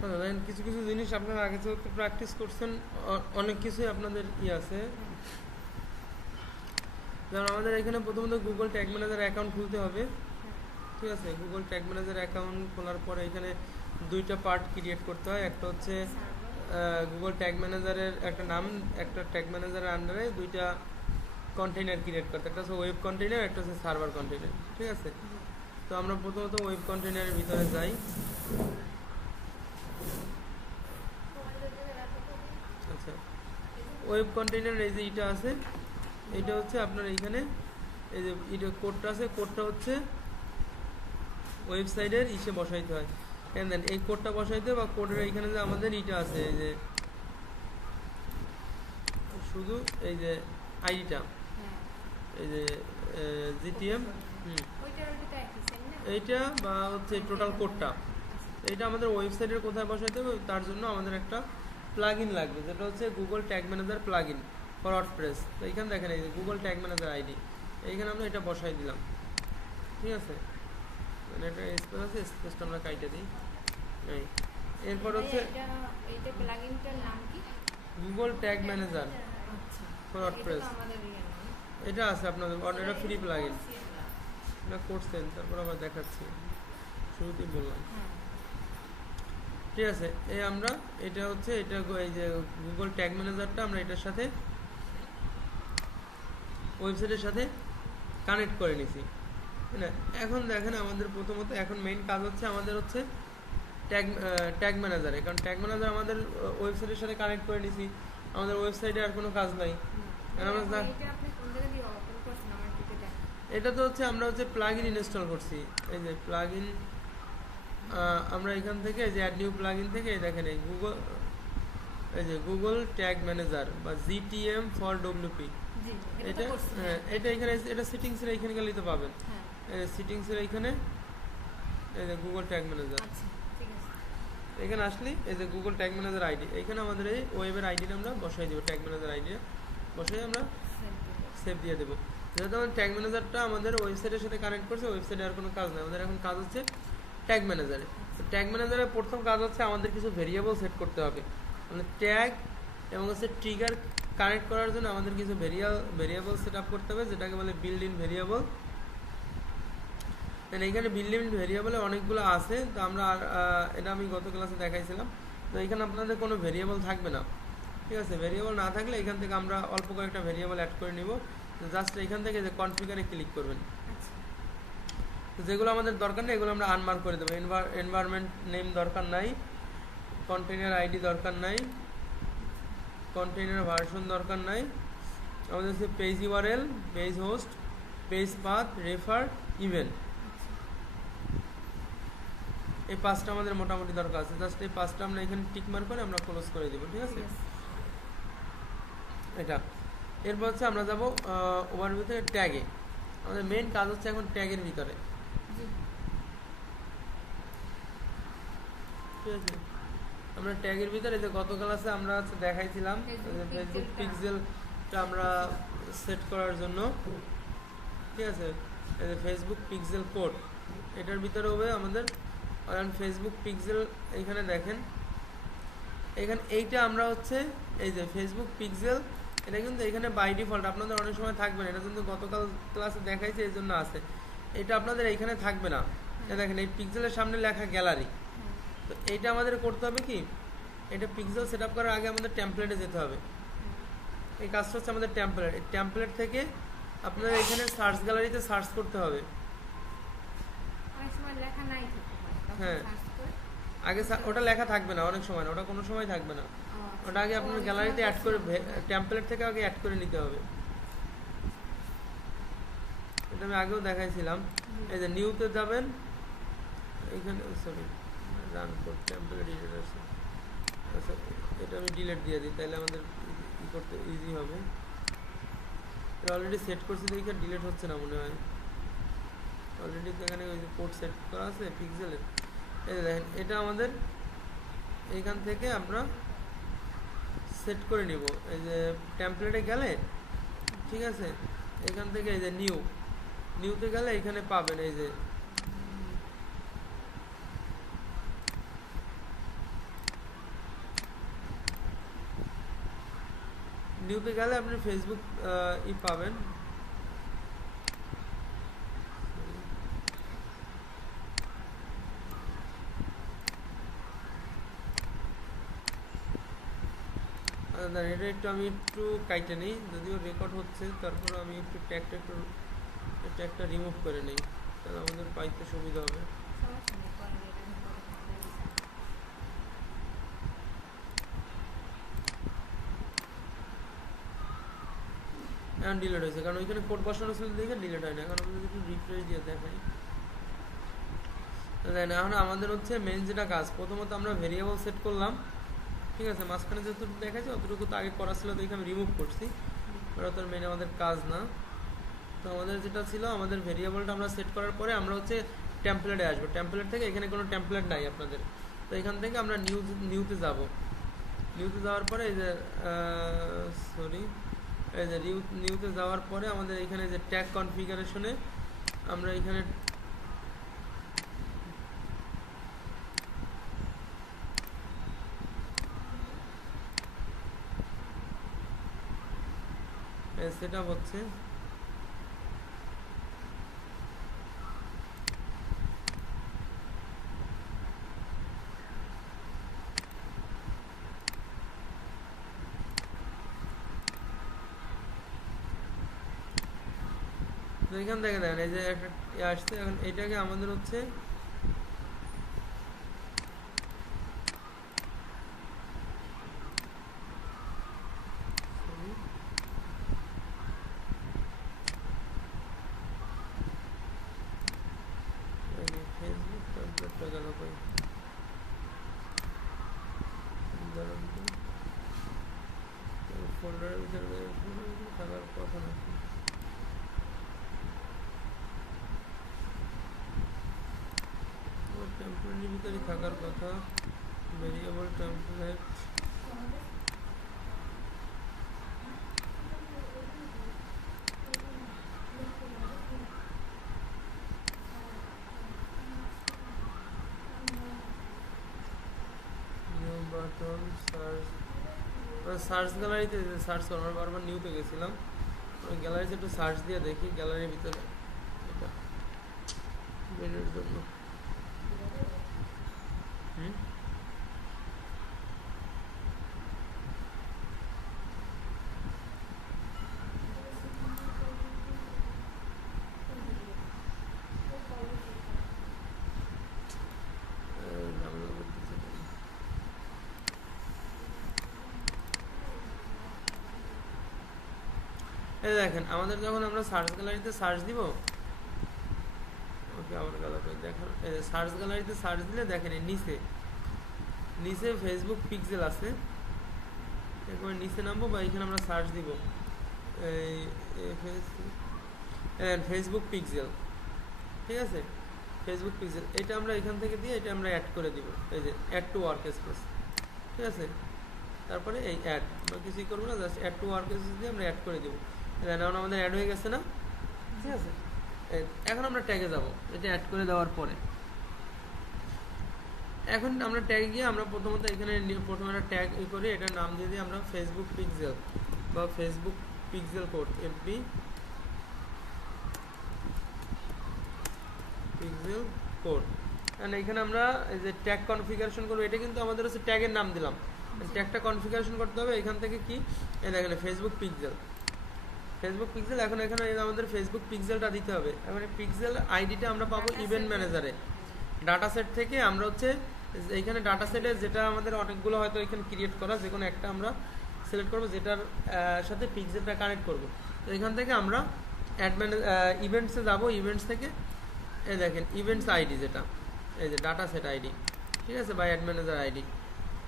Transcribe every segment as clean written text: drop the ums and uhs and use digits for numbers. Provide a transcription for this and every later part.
হ্যাঁ, দেখেন কিছু কিছু জিনিস আপনারা আগে থেকে প্র্যাকটিস করছেন, অনেক কিছুই আপনাদের আছে। যেমন আমাদের এখানে প্রথমত গুগল ট্যাগ ম্যানেজার অ্যাকাউন্ট খুলতে হবে। ঠিক আছে, গুগল ট্যাগ ম্যানেজার অ্যাকাউন্ট খোলার পরে এখানে দুইটা পার্ট ক্রিয়েট করতে হয়। একটা হচ্ছে গুগল ট্যাগ ম্যানেজারের একটা নাম, একটা ট্যাগ ম্যানেজারের আন্ডারে দুইটা কন্টেইনার ক্রিয়েট করতে, একটা হচ্ছে ওয়েব কন্টেইনার, একটা হচ্ছে সার্ভার কন্টেইনার। ঠিক আছে, তো আমরা প্রথমত ওয়েব কন্টেইনারের ভিতরে যাই। আচ্ছা, ওয়েব কন্টেইনার এই যে এটা আছে, এটা হচ্ছে আপনার এইখানে এই যে এটা কোডটা আছে, কোডটা হচ্ছে ওয়েবসাইটের ইসে বসাইতে হয়। দেন এই কোডটা বসাইতে বা কোডের এইখানে যে আমাদের ইটা আছে, এই যে শুধু এই যে আইডিটা, এই যে জিটিএম, এইটা বা হচ্ছে টোটাল কোডটা, এইটা আমাদের ওয়েবসাইটের কোথায় বসাইতে হবে তার জন্য আমাদের একটা প্লাগ ইন লাগবে, যেটা হচ্ছে Google tag manager plug in for WordPress. তো এইখানে দেখেন এই যে গুগল ট্যাগ ম্যানেজার আইডি, এইখানে আমরা এটা বসাই দিলাম। ঠিক আছে, মানে একটা স্পেস আছে, স্পেসটা আমরা কাইটে দিই। এই এরপর হচ্ছে এইটা প্লাগইনটার নাম কি? গুগল ট্যাগ ম্যানেজার আচ্ছা, ফর ওয়ার্ডপ্রেস। এটা আছে আপনাদের, এটা ফ্রি প্লাগইন। এটা করছেন, তারপর আবার দেখাচ্ছি, শুরুতেই বললাম। ঠিক আছে, এই আমরা এটা হচ্ছে এটা এই যে গুগল ট্যাগ ম্যানেজারটা আমরা এটার সাথে ওয়েবসাইটের সাথে কানেক্ট করে নিছি। না, এখন দেখেন আমাদের প্রথমত এখন মেইন কাজ হচ্ছে আমাদের হচ্ছে ট্যাগ ম্যানেজারে, কারণ ট্যাগ ম্যানেজার আমাদের ওয়েবসাইটের সাথে কানেক্ট করে নিছি, আমাদের ওয়েবসাইটে আর কোনো কাজ নাই। এটা তো হচ্ছে আমরা হচ্ছে প্লাগ ইন ইনস্টল করছি। এই যে প্লাগ ইন, আমরা এখান থেকে যে অ্যাড নিউ প্লাগ ইন থেকে দেখেন এই গুগল, এই যে গুগল ট্যাগ ম্যানেজার বা জিটিএম ফর ডব্লিউপি, এটা হ্যাঁ, এটা এখানে এটা সেটিংসের এইখানে গেলেই তো পাবেন। সেটিংসের এইখানে এই যে গুগল ট্যাগ ম্যানেজার, এখানে আসলে এই যে গুগল ট্যাগ ম্যানেজার আইডি, এইখানে আমাদের এই ওয়েবের আইডিটা আমরা বসাই দেবো, ট্যাগ ম্যানেজার আইডি বসাই আমরা সেভ দিয়ে দেবো। যেহেতু আমাদের ট্যাগ ম্যানেজারটা আমাদের ওয়েবসাইটের সাথে কানেক্ট করছে, ওয়েবসাইটে আর কোনো কাজ নেই, আমাদের এখন কাজ হচ্ছে ট্যাগ ম্যানেজারে। তো ট্যাগ ম্যানেজারের প্রথম কাজ হচ্ছে আমাদের কিছু ভেরিয়েবল সেট করতে হবে, মানে ট্যাগ এবং হচ্ছে ট্রিগার কানেক্ট করার জন্য আমাদের কিছু ভেরিয়েবল সেট আপ করতে হবে, যেটাকে বলে বিল্ড ইন ভেরিয়েবল। দেন এইখানে বিল্ড ইন ভেরিয়েবলে অনেকগুলো আছে, তো আমরা এটা আমি গত ক্লাসে দেখাইছিলাম। তো এখানে আপনাদের কোনো ভেরিয়েবল থাকবে না। ঠিক আছে, ভেরিয়েবল না থাকলে এখান থেকে আমরা অল্প কয়েকটা ভেরিয়েবল অ্যাড করে নিব। জাস্ট এখান থেকে যে কনফিগারে ক্লিক করবেন, তো যেগুলো আমাদের দরকার নেই এগুলো আমরা আনমার্ক করে দেবো। এনভায়রনমেন্ট নেম দরকার নাই, কন্টেইনার আইডি দরকার নাই, কন্টেইনার ভার্সন দরকার নাই, আমাদের হচ্ছে page URL, page host, page path, refer, event, এই পাঁচটা আমাদের মোটামুটি দরকার আছে। জাস্ট এই পাঁচটা আমরা এখানে টিক মার্ক করে আমরা ক্লোজ করে দেবো। ঠিক আছে, এটা এরপর হচ্ছে আমরা যাব ওভার ভিতরে ট্যাগে। আমাদের মেইন কাজ হচ্ছে এখন ট্যাগের ভিতরে। ঠিক আছে, আমরা ট্যাগের ভিতরে যে গত ক্লাসে আমরা হচ্ছে দেখাইছিলাম ফেসবুক পিক্সেলটা আমরা সেট করার জন্য। ঠিক আছে, এই যে ফেসবুক পিক্সেল কোড, এটার ভিতরে হবে আমাদের ফেসবুক পিক্সেল। এইখানে দেখেন, এখানে এইটা আমরা হচ্ছে এই যে ফেসবুক পিক্সেল, এটা কিন্তু এখানে বাই ডিফল্ট, আপনাদের অনেক সময় থাকবে না, এটা কিন্তু গতকাল ক্লাসে দেখাইছে এই জন্য আছে, এটা আপনাদের এইখানে থাকবে না। দেখেন এই পিক্সেলের সামনে লেখা গ্যালারি, তো এইটা আমাদের করতে হবে কি, এটা পিক্সেল সেট আপ করার আগে আমাদের টেমপ্লেটে যেতে হবে। এই কাজটা হচ্ছে আমাদের টেমপ্লেট, এই টেমপ্লেট থেকে আপনাদের এখানে সার্চ গ্যালারিতে সার্চ করতে হবে। হ্যাঁ, আগে ওটা লেখা থাকবে না, অনেক সময় না, ওটা কোনো সময় থাকবে না, ওটা আগে আপনার গ্যালারিতে অ্যাড করে টেমপ্লেট থেকে আগে অ্যাড করে নিতে হবে। এটা আমি আগেও দেখাইছিলাম। এই যে নিউতে যাবেন, এইখানে sorry run code template editor আছে। আচ্ছা, এটা আমি ডিলিট দিয়ে দিই, তাহলে আমাদের ই করতে ইজি হবে। এটা অলরেডি সেট করছি, দেখি ডিলিট হচ্ছে না মনে হয়। অলরেডি তো এখানে ওই যে কোড সেট করা আছে পিক্সেলের। এই যে দেখেন, এটা আমাদের এইখান থেকে আমরা সেট করে নিব। এই যে টেমপ্লেটে গেলে, ঠিক আছে, এখান থেকে এই যে নিউতে গেলে এখানে পাবেন এই যে নিউতে গেলে আপনি ফেসবুক পাবেন। এটা একটু আমি একটু কাইটে নিই, যদিও রেকর্ড হচ্ছে, তারপর আমি একটু ট্যাগটা রিমুভ করে নিই, তাহলে আমাদের পাইতে সুবিধা হবে। সমস্যা নেই, পরে এটা আমি পরে করে দিচ্ছি। এখন ডিলেট হয়েছে, কারণ ওইখানে কোড বসানো ছিল দেখে ডিলেট হয় না। এখন আমরা যদি একটু রিফ্রেশ দিয়ে দেখাই, দেখেন এখন আমাদের হচ্ছে মেন যেটা কাজ, প্রথমত আমরা ভেরিয়েবল সেট করলাম, ঠিক আছে। মাঝখানে যতটুকু দেখাচ্ছে অতটুকু তো আগে করা ছিল, দেখে আমি রিমুভ করছি, ওটা তো মেন আমাদের কাজ না। তো আমাদের যেটা ছিল, আমাদের ভেরিয়েবলটা আমরা সেট করার পরে আমরা হচ্ছে টেমপ্লেটে আসবো। টেমপ্লেট থেকে এখানে কোনো টেমপ্লেট নাই আপনাদের, তো এখান থেকে আমরা নিউতে যাব। নিউতে যাওয়ার পরে এই যে এই যে নিউতে যাওয়ার পরে আমাদের এখানে যে ট্যাগ কনফিগারেশনে আমরা এখানে সেট আপ হচ্ছে। তো এখান থেকে দেখেন এই যে একটা আসছে, এখন এটাকে আমাদের হচ্ছে ফেসবুক টেমপ্লেটটা গেল কই, ফোল্ডারের ভিতরে থাকার কথা নাকি, টেমপ্লেটের ভিতরে থাকার কথা। Variable template, new button, search গ্যালারিতে সার্চ করো। আমরা বারবার নিউতে গেছিলাম, ওই গ্যালারিতে একটু সার্চ দিয়ে দেখি গ্যালারির ভিতরে এটা বের জন্য। এই দেখেন আমাদের যখন আমরা সার্চ গ্যালারিতে সার্চ দিব, ওকে আবার গ্যালারি দেখেন, সার্চ গ্যালারিতে সার্চ দিলে দেখেন নিচে ফেসবুক পিক্সেল আছে, একবার নিচে নামবো বা এখানে আমরা সার্চ দিব ফেসবুক পিক্সেল, ঠিক আছে। ফেসবুক পিক্সেল এটা আমরা এখান থেকে দিয়ে এটা আমরা অ্যাড করে দিব, এই যে অ্যাড টু ওয়ার্ক স্পেস, ঠিক আছে। তারপরে এই অ্যাড আমরা কিছুই করবো না, just add to workspace দিয়ে আমরা অ্যাড করে দিব। এখন আমাদের অ্যাড হয়ে গেছে না, ঠিক আছে। এখন আমরা ট্যাগে যাব, এটা অ্যাড করে দেওয়ার পরে এখন আমরা ট্যাগে গিয়ে আমরা প্রথমত এখানে প্রথমে একটা ট্যাগ করে এটার নাম দিয়ে দিই আমরা ফেসবুক পিক্সেল বা Facebook pixel code, FB pixel code. কারণ এখানে আমরা এই যে ট্যাগ কনফিগারেশন করবো, এটা কিন্তু আমাদের হচ্ছে ট্যাগের নাম দিলাম, ট্যাগটা কনফিগারেশন করতে হবে। এখান থেকে কি এই দেখেন ফেসবুক পিক্সেল, এখন এখানে আমাদের ফেসবুক পিক্সেলটা দিতে হবে। এখন পিক্সেল আইডিটা আমরা পাবো ইভেন্ট ম্যানেজারে, ডাটা সেট থেকে আমরা হচ্ছে এইখানে ডাটা সেটে যেটা আমাদের অনেকগুলো হয়তো এখানে ক্রিয়েট করা, যে কোনো একটা আমরা সিলেক্ট করবো যেটার সাথে পিক্সেলটা কানেক্ট করবো। তো এখান থেকে আমরা ইভেন্টসে যাবো, ইভেন্টস থেকে এই দেখেন ইভেন্টস আইডি যেটা এই যে ডাটা সেট আইডি, ঠিক আছে, বা অ্যাড ম্যানেজার আইডি,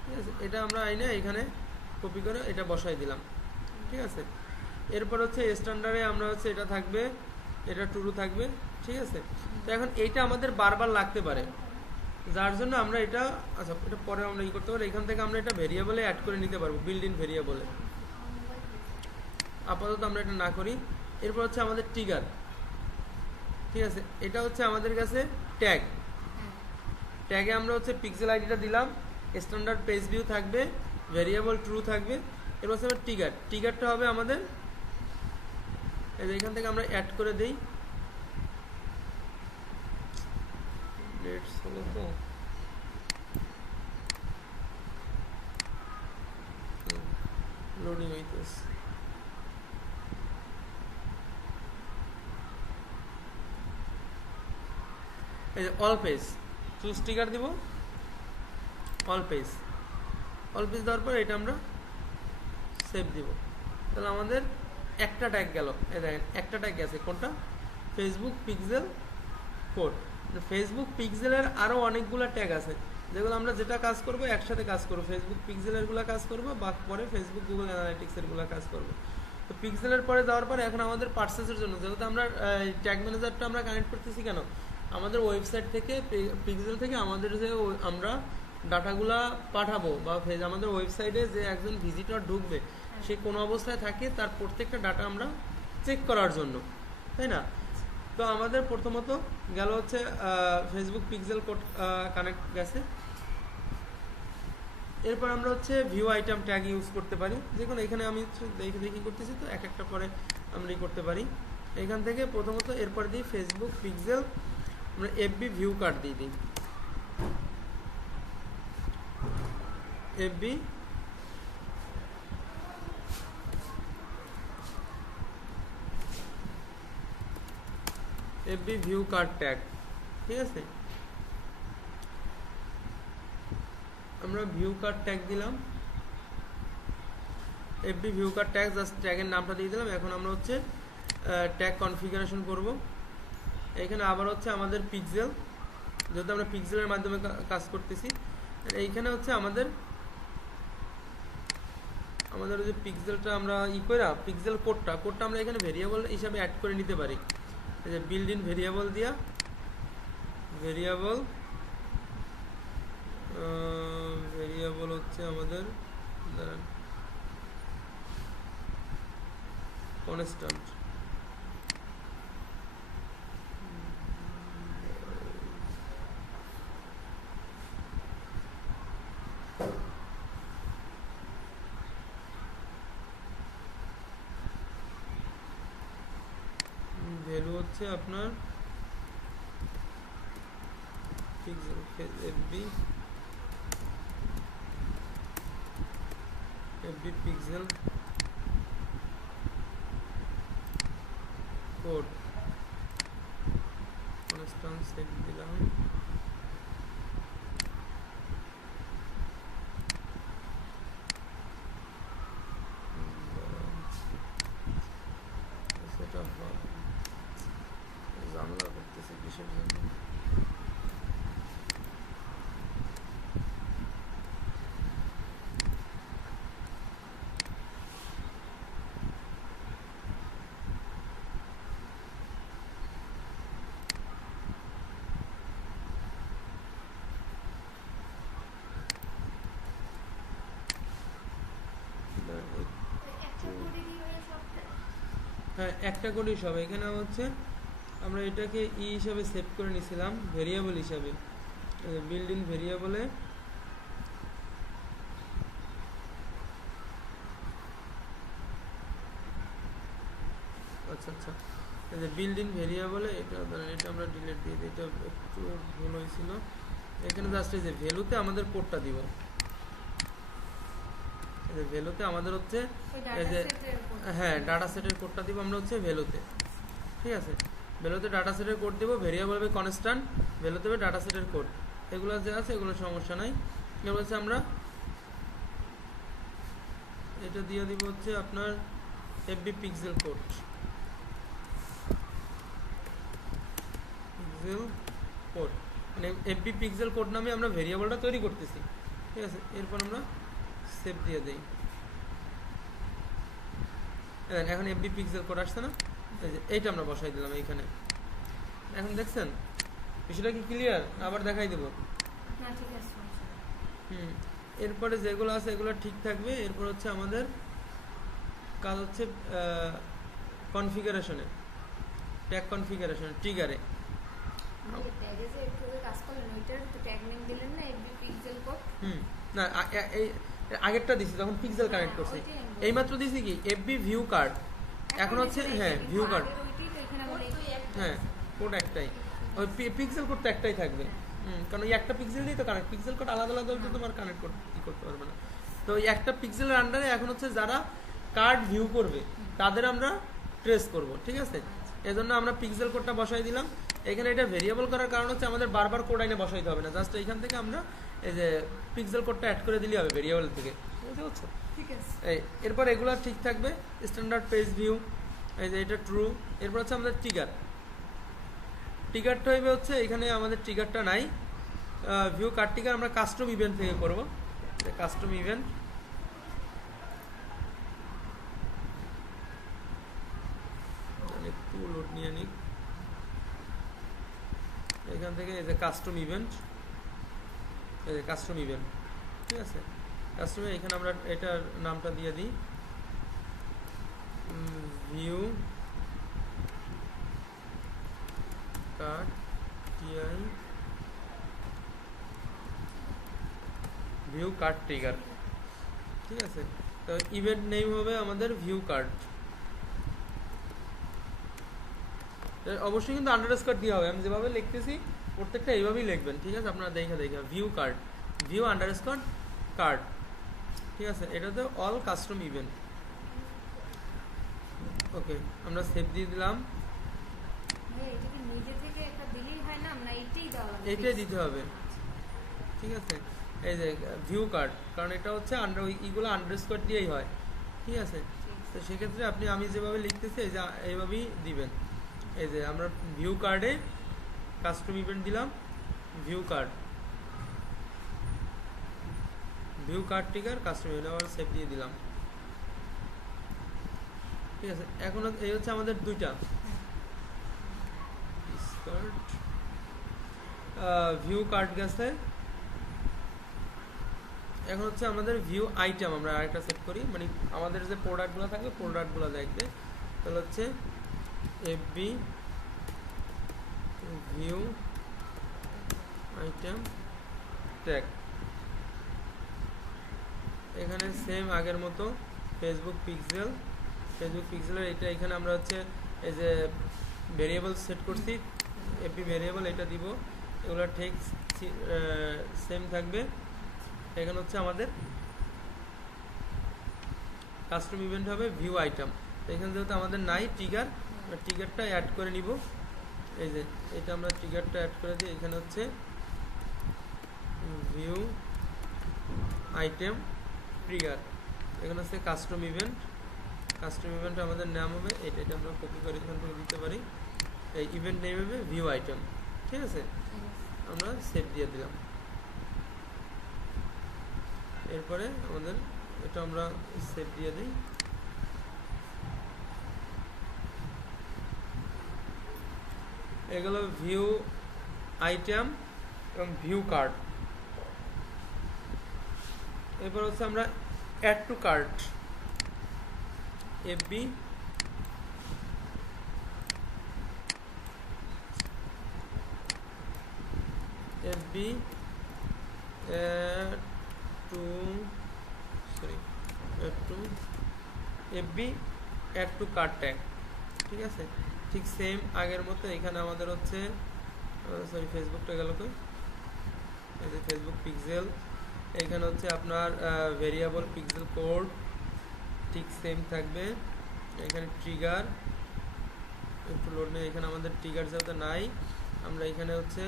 ঠিক আছে। এটা আমরা আইনে এখানে কপি করে এটা বসাই দিলাম, ঠিক আছে। এরপর হচ্ছে স্ট্যান্ডার্ডে আমরা হচ্ছে এটা থাকবে, এটা ট্রু থাকবে, ঠিক আছে। তো এখন এইটা আমাদের বারবার লাগতে পারে, যার জন্য আমরা এটা আচ্ছা এটা পরে আমরা করতে পারি। এখান থেকে আমরা এটা ভেরিয়েবলে অ্যাড করে নিতে পারবো, বিল্ড ইন ভেরিয়েবলে। আপাতত আমরা এটা না করি। এরপর হচ্ছে আমাদের ট্রিগার, ঠিক আছে। এটা হচ্ছে আমাদের কাছে ট্যাগে আমরা হচ্ছে পিক্সেল আইডিটা দিলাম, স্ট্যান্ডার্ড পেজ ভিউ থাকবে, ভেরিয়েবল ট্রু থাকবে, এরপর হচ্ছে ট্রিগারটা হবে আমাদের এই যে এখান থেকে আমরা অ্যাড করে দেই লেটস হলো তো লোডিং হইতেছে এই যে অল পেজ চুজ ট্রিগার দিব অল পেজ দেওয়ার পর এটা আমরা সেভ দিব তাহলে আমাদের একটা ট্যাগ গেল এই দেখেন একটা ট্যাগ গেছে কোনটা ফেসবুক পিক্সেল কোড ফেসবুক পিক্সেলের আরও অনেকগুলো ট্যাগ আছে যেগুলো আমরা যেটা কাজ করব একসাথে কাজ করবো ফেসবুক পিক্সেলের গুলা কাজ করবো বা পরে ফেসবুক গুগল অ্যানালিটিক্সের গুলা কাজ করবো তো পিক্সেলের পরে দেওয়ার পরে এখন আমাদের পার্সেসের জন্য যেহেতু আমরা ট্যাগ ম্যানেজারটা আমরা কানেক্ট করতেছি কেন আমাদের ওয়েবসাইট থেকে পিক্সেল থেকে আমাদের যে আমরা ডাটাগুলা পাঠাবো বা আমাদের ওয়েবসাইটে যে একজন ভিজিটর ঢুকবে সে কোনো অবস্থায় থাকে তার প্রত্যেকটা ডাটা আমরা চেক করার জন্য তাই না তো আমাদের প্রথমত গেল হচ্ছে ফেসবুক পিক্সেল কোড কানেক্ট গেছে এরপর আমরা হচ্ছে ভিউ আইটেম ট্যাগ ইউজ করতে পারি যেখানে এখানে আমি দেখি করতেছি তো এক একটা পরে আমরা করতে পারি এখান থেকে প্রথমত এরপর দিই ফেসবুক পিক্সেল আমরা এফবি ভিউ কার্ড দিয়ে দিই এফবি ভিউ কার্ড ট্যাগ ঠিক আছে আমরা ভিউ কার্ড ট্যাগ দিলাম FB view card tag just ট্যাগের নামটা দিয়ে দিলাম এখন আমরা হচ্ছে ট্যাগ কনফিগারেশন করব এখানে আবার হচ্ছে আমাদের পিক্সেল যেহেতু আমরা পিক্সেলের মাধ্যমে কাজ করতেছি এইখানে হচ্ছে আমাদের যে পিক্সেলটা আমরা করা পিক্সেল কোডটা আমরা এখানে ভেরিয়েবল হিসাবে অ্যাড করে নিতে পারি এই যে বিল্ড ইন ভেরিয়েবল দিয়া ভেরিয়েবল হচ্ছে আমাদের কনস্ট্যান্ট ভ্যালু হচ্ছে আপনার pixel FB pixel code constant set দিলাম সেটা ঝামেলা করতেছে কিসের জন্য হ্যাঁ একটা কোডই সব এখানে হচ্ছে আমরা এটাকে হিসাবে সেভ করে নিয়েছিলাম ভেরিয়েবল হিসাবে বিল্ড ইন ভেরিয়েবলে আচ্ছা এই যে বিল্ড ইন ভেরিয়েবলে এটা আমরা ডিলিট দিয়ে দিই এটা একটু ভুল হয়েছিল এখানে জাস্ট এই যে ভ্যালুতে আমাদের কোডটা দিব এই যে ভ্যালুতে আমাদের হচ্ছে এই যে হ্যাঁ ডাটা সেটের কোডটা দিব আমরা হচ্ছে ভ্যালুতে ঠিক আছে ভ্যালুতে ডাটা সেটের কোড দিব ভেরিয়েবল হবে কনস্ট্যান্ট ভ্যালুতে হবে ডাটা সেটের কোড এগুলো যে আছে এগুলো সমস্যা নাই এবার হচ্ছে আমরা এটা দিয়ে দিব হচ্ছে আপনার এফবি পিক্সেল কোড মানে এফবি পিক্সেল কোড নামে আমরা ভেরিয়েবলটা তৈরি করতেছি ঠিক আছে এরপর আমরা সেভ দিয়ে দেই এখন এফবি পিক্সেল কোড আসছে না এইটা আমরা বসাই দিলাম এইখানে এখন দেখছেন বিষয়টা কি ক্লিয়ার আবার দেখাই দেব এরপরে যেগুলো আছে এগুলো ঠিক থাকবে এরপর হচ্ছে আমাদের কাজ হচ্ছে কনফিগারেশনে ট্যাগ কনফিগারেশনে ট্রিগারে ট্যাগে যে একটু কাজ করলেন ওইটার তো ট্যাগ নেম দিলেন না এফবি পিক্সেল কোড না এর আগেরটা দিছি যখন পিক্সেল কানেক্ট করছি, ওইটাই আমি বলছি। এইমাত্র দিছি কি এফবি ভিউ কার্ড। এখন হচ্ছে এটাই, হ্যাঁ কিন্তু ভিউ কার্ড, আগের ওইটাই তো এখানে বলে হ্যাঁ কোড একটাই, ওই পিক্সেল কোড তো একটাই থাকবে। কারণ ওই একটা পিক্সেল দিয়ে তো কানেক্ট, পিক্সেল কোড আলাদা আলাদা হলে তো তোমার কানেক্ট করতে পারবে না। তো ওই একটা পিক্সেলের আন্ডারে এখন হচ্ছে যারা কার্ড ভিউ করবে তাদের আমরা ট্রেস করব, ঠিক আছে? এজন্য আমরা পিক্সেল কোডটা বসাই দিলাম। এখানে এটা ভেরিয়েবল করার কারণ হচ্ছে আমাদের বারবার কোড আইনে বসাইতে হবে না, জাস্ট এইখান থেকে আমরা এই যে পিক্সেল কোডটা অ্যাড করে দিলেই হবে ভেরিয়েবল থেকে, বুঝতে পারছো? ঠিক আছে। এরপর এগুলো ঠিক থাকবে, স্ট্যান্ডার্ড পেজ ভিউ, এই যে এটা ট্রু। এরপর হচ্ছে আমাদের ট্রিগার, ট্রিগারটা হইবে হচ্ছে এখানে আমাদের ট্রিগারটা নাই, ভিউ কার্ড ট্রিগার আমরা কাস্টম ইভেন্ট থেকে করব। কাস্টম ইভেন্ট, একটু লোড নিয়ে নিক। এখান থেকে এই যে কাস্টম ইভেন্ট, এই যে কাস্টম ইভেন্ট, ঠিক আছে? কাস্টমে এখানে আমরা এটার নামটা দিয়ে দিই view card TI view card trigger, ঠিক আছে? তো ইভেন্ট নেম হবে আমাদের ভিউ কার্ড। অবশ্যই কিন্তু আন্ডারস্কোর দিয়ে হবে, আমি যেভাবে লিখতেছি প্রত্যেকটা এইভাবেই লিখবেন, ঠিক আছে? আপনারা দেখে view card, view underscore card, ঠিক আছে? এটাতে অল কাস্টম ইভেন্ট। ওকে, আমরা সেভ দিয়ে দিলাম। ভাই এটা কি নিজে থেকে একটা দিলেই হয় না, আমরা এইটাই দেওয়া লাগবে? এইটাই দিতে হবে, ঠিক আছে? এই যে ভিউ কার্ড, কারণ এটা হচ্ছে এইগুলো আন্ডারস্কোর দিয়েই হয়, ঠিক আছে? তো সেক্ষেত্রে আমি যেভাবে লিখতেছি এই যে এইভাবেই দিবেন। এই যে আমরা ভিউ কার্ডে কাস্টম ইভেন্ট দিলাম, view card trigger custom event, আবার সেভ দিয়ে দিলাম, ঠিক আছে? এখন এই হচ্ছে আমাদের দুইটা ভিউ কার্ড গেছে। এখন হচ্ছে আমাদের ভিউ আইটেম আমরা আরেকটা সেট করি, মানে আমাদের যে প্রোডাক্টগুলো থাকবে প্রোডাক্টগুলো দেখবে। তাহলে হচ্ছে এফবি ভিউ আইটেম ট্যাগ, এখানে সেম আগের মতো ফেসবুক পিক্সেলের এটা এখানে আমরা হচ্ছে এই যে ভেরিয়েবল সেট করছি, এফবি ভেরিয়েবল এটা দিব, এগুলো ঠিক সেম থাকবে। এখানে হচ্ছে আমাদের কাস্টম ইভেন্ট হবে ভিউ আইটেম। এখানে যেহেতু আমাদের নাই ট্রিগারটা অ্যাড করে নিব। এই যে এটা আমরা ট্রিগারটা অ্যাড করে দিই, এখানে হচ্ছে ভিউ আইটেম ট্রিগার, এখানে হচ্ছে কাস্টম ইভেন্ট আমাদের নাম হবে এটা আমরা কপি করে এখান থেকে দিতে পারি। এই ইভেন্ট নেম হবে ভিউ আইটেম, ঠিক আছে? আমরা সেভ দিয়ে দিলাম। এরপরে আমাদের এটা আমরা সেভ দিয়ে দিই। এগুলো ভিউ আইটেম এবং ভিউ কার্ড। এরপর হচ্ছে আমরা add to cart, FB add to cart tag, ঠিক আছে? ঠিক সেম আগের মতো এখানে আমাদের হচ্ছে ফেসবুকটা গেল কই, এই যে ফেসবুক পিক্সেল, এখানে হচ্ছে আপনার ভেরিয়েবল পিক্সেল কোড ঠিক সেম থাকবে। এখানে ট্রিগার একটু লোড নেই, এখানে আমাদের ট্রিগার যেহেতু নাই আমরা এখানে হচ্ছে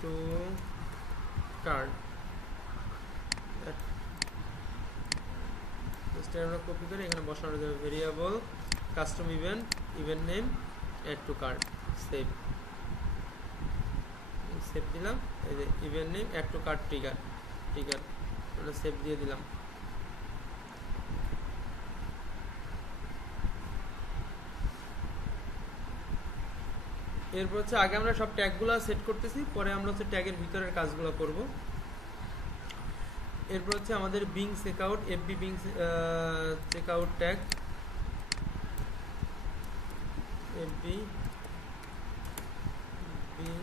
টু কার্ড আমরা কপি করে এখানে বসানো যাবে, variable custom event name add to card, save দিলাম। এই যে event name add to card trigger আমরা সেভ দিয়ে দিলাম। এরপর হচ্ছে আগে আমরা সব ট্যাগগুলো সেট করতেছি, পরে আমরা হচ্ছে ট্যাগের ভিতরের কাজগুলো করব। এরপর হচ্ছে আমাদের begin checkout, FB begin checkout tag, FB begin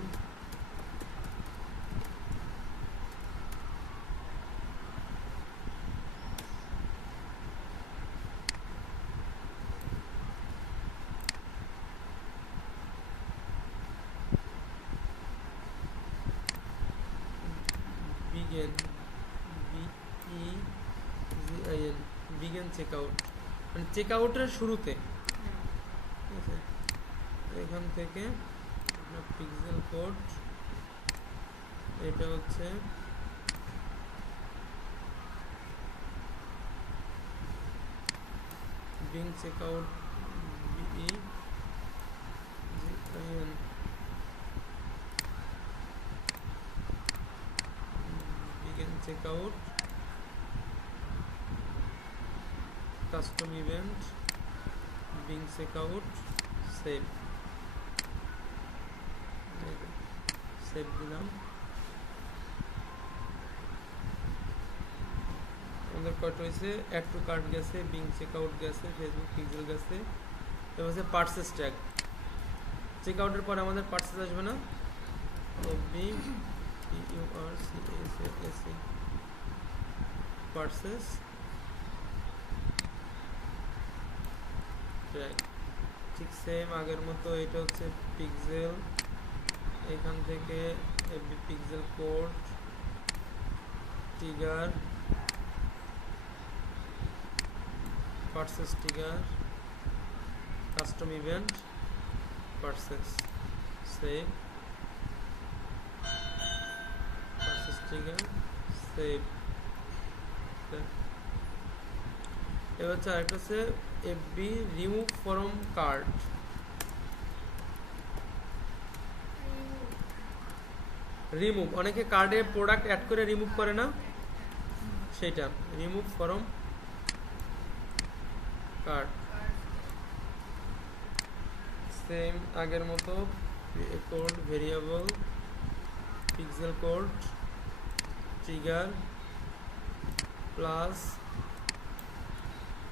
begin, BEGIN, begin check out, মানে চেক আউটের শুরুতে। ঠিক আছে, এখান থেকে আপনার পিক্সেল কোড, এটা হচ্ছে begin check out, BEGIN, begin check out, custom event, begin check out, save, save দিলাম। আমাদের কয়টা হয়েছে, অ্যাড টু কার্ট গেছে, বিং চেক আউট গেছে, ফেসবুক পিক্সেল গেছে। এবার হচ্ছে পার্সেস ট্যাগ, চেক আউটের পরে আমাদের পার্সেস আসবে না, PURCASE, পার্সেস ট্যাগ। ঠিক সেম আগের মতো, এটা হচ্ছে পিক্সেল, এখান থেকে FB pixel code, trigger, purchase trigger, custom event, purchase, save, purchase trigger, save. এবার হচ্ছে আরেকটা হচ্ছে FB remove from cart, remove, অনেকে কার্ডে প্রোডাক্ট অ্যাড করে রিমুভ করে না, সেটা রিমুভ ফ্রম কার্ড। সেম আগের মতো, code variable, pixel code, trigger, plus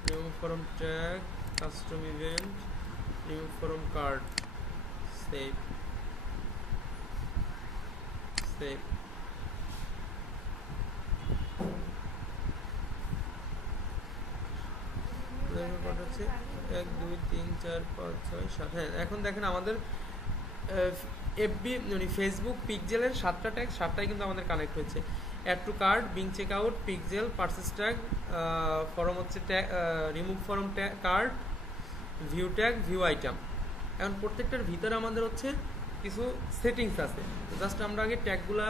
remove from tag, custom event, remove from card, save, save. হচ্ছে 1 2 3 4 5 6 7। হ্যাঁ, এখন দেখেন আমাদের এফবি মানে ফেসবুক পিক্সেলের 7টা ট্যাগ, 7টাই কিন্তু আমাদের কানেক্ট হয়েছে। Add to cart, begin check out, pixel, purchase tag, form হচ্ছে tag, remove form tag, cart, view tag, view item. এখন প্রত্যেকটার ভিতরে আমাদের হচ্ছে কিছু সেটিংস আছে, জাস্ট আমরা আগে ট্যাগগুলা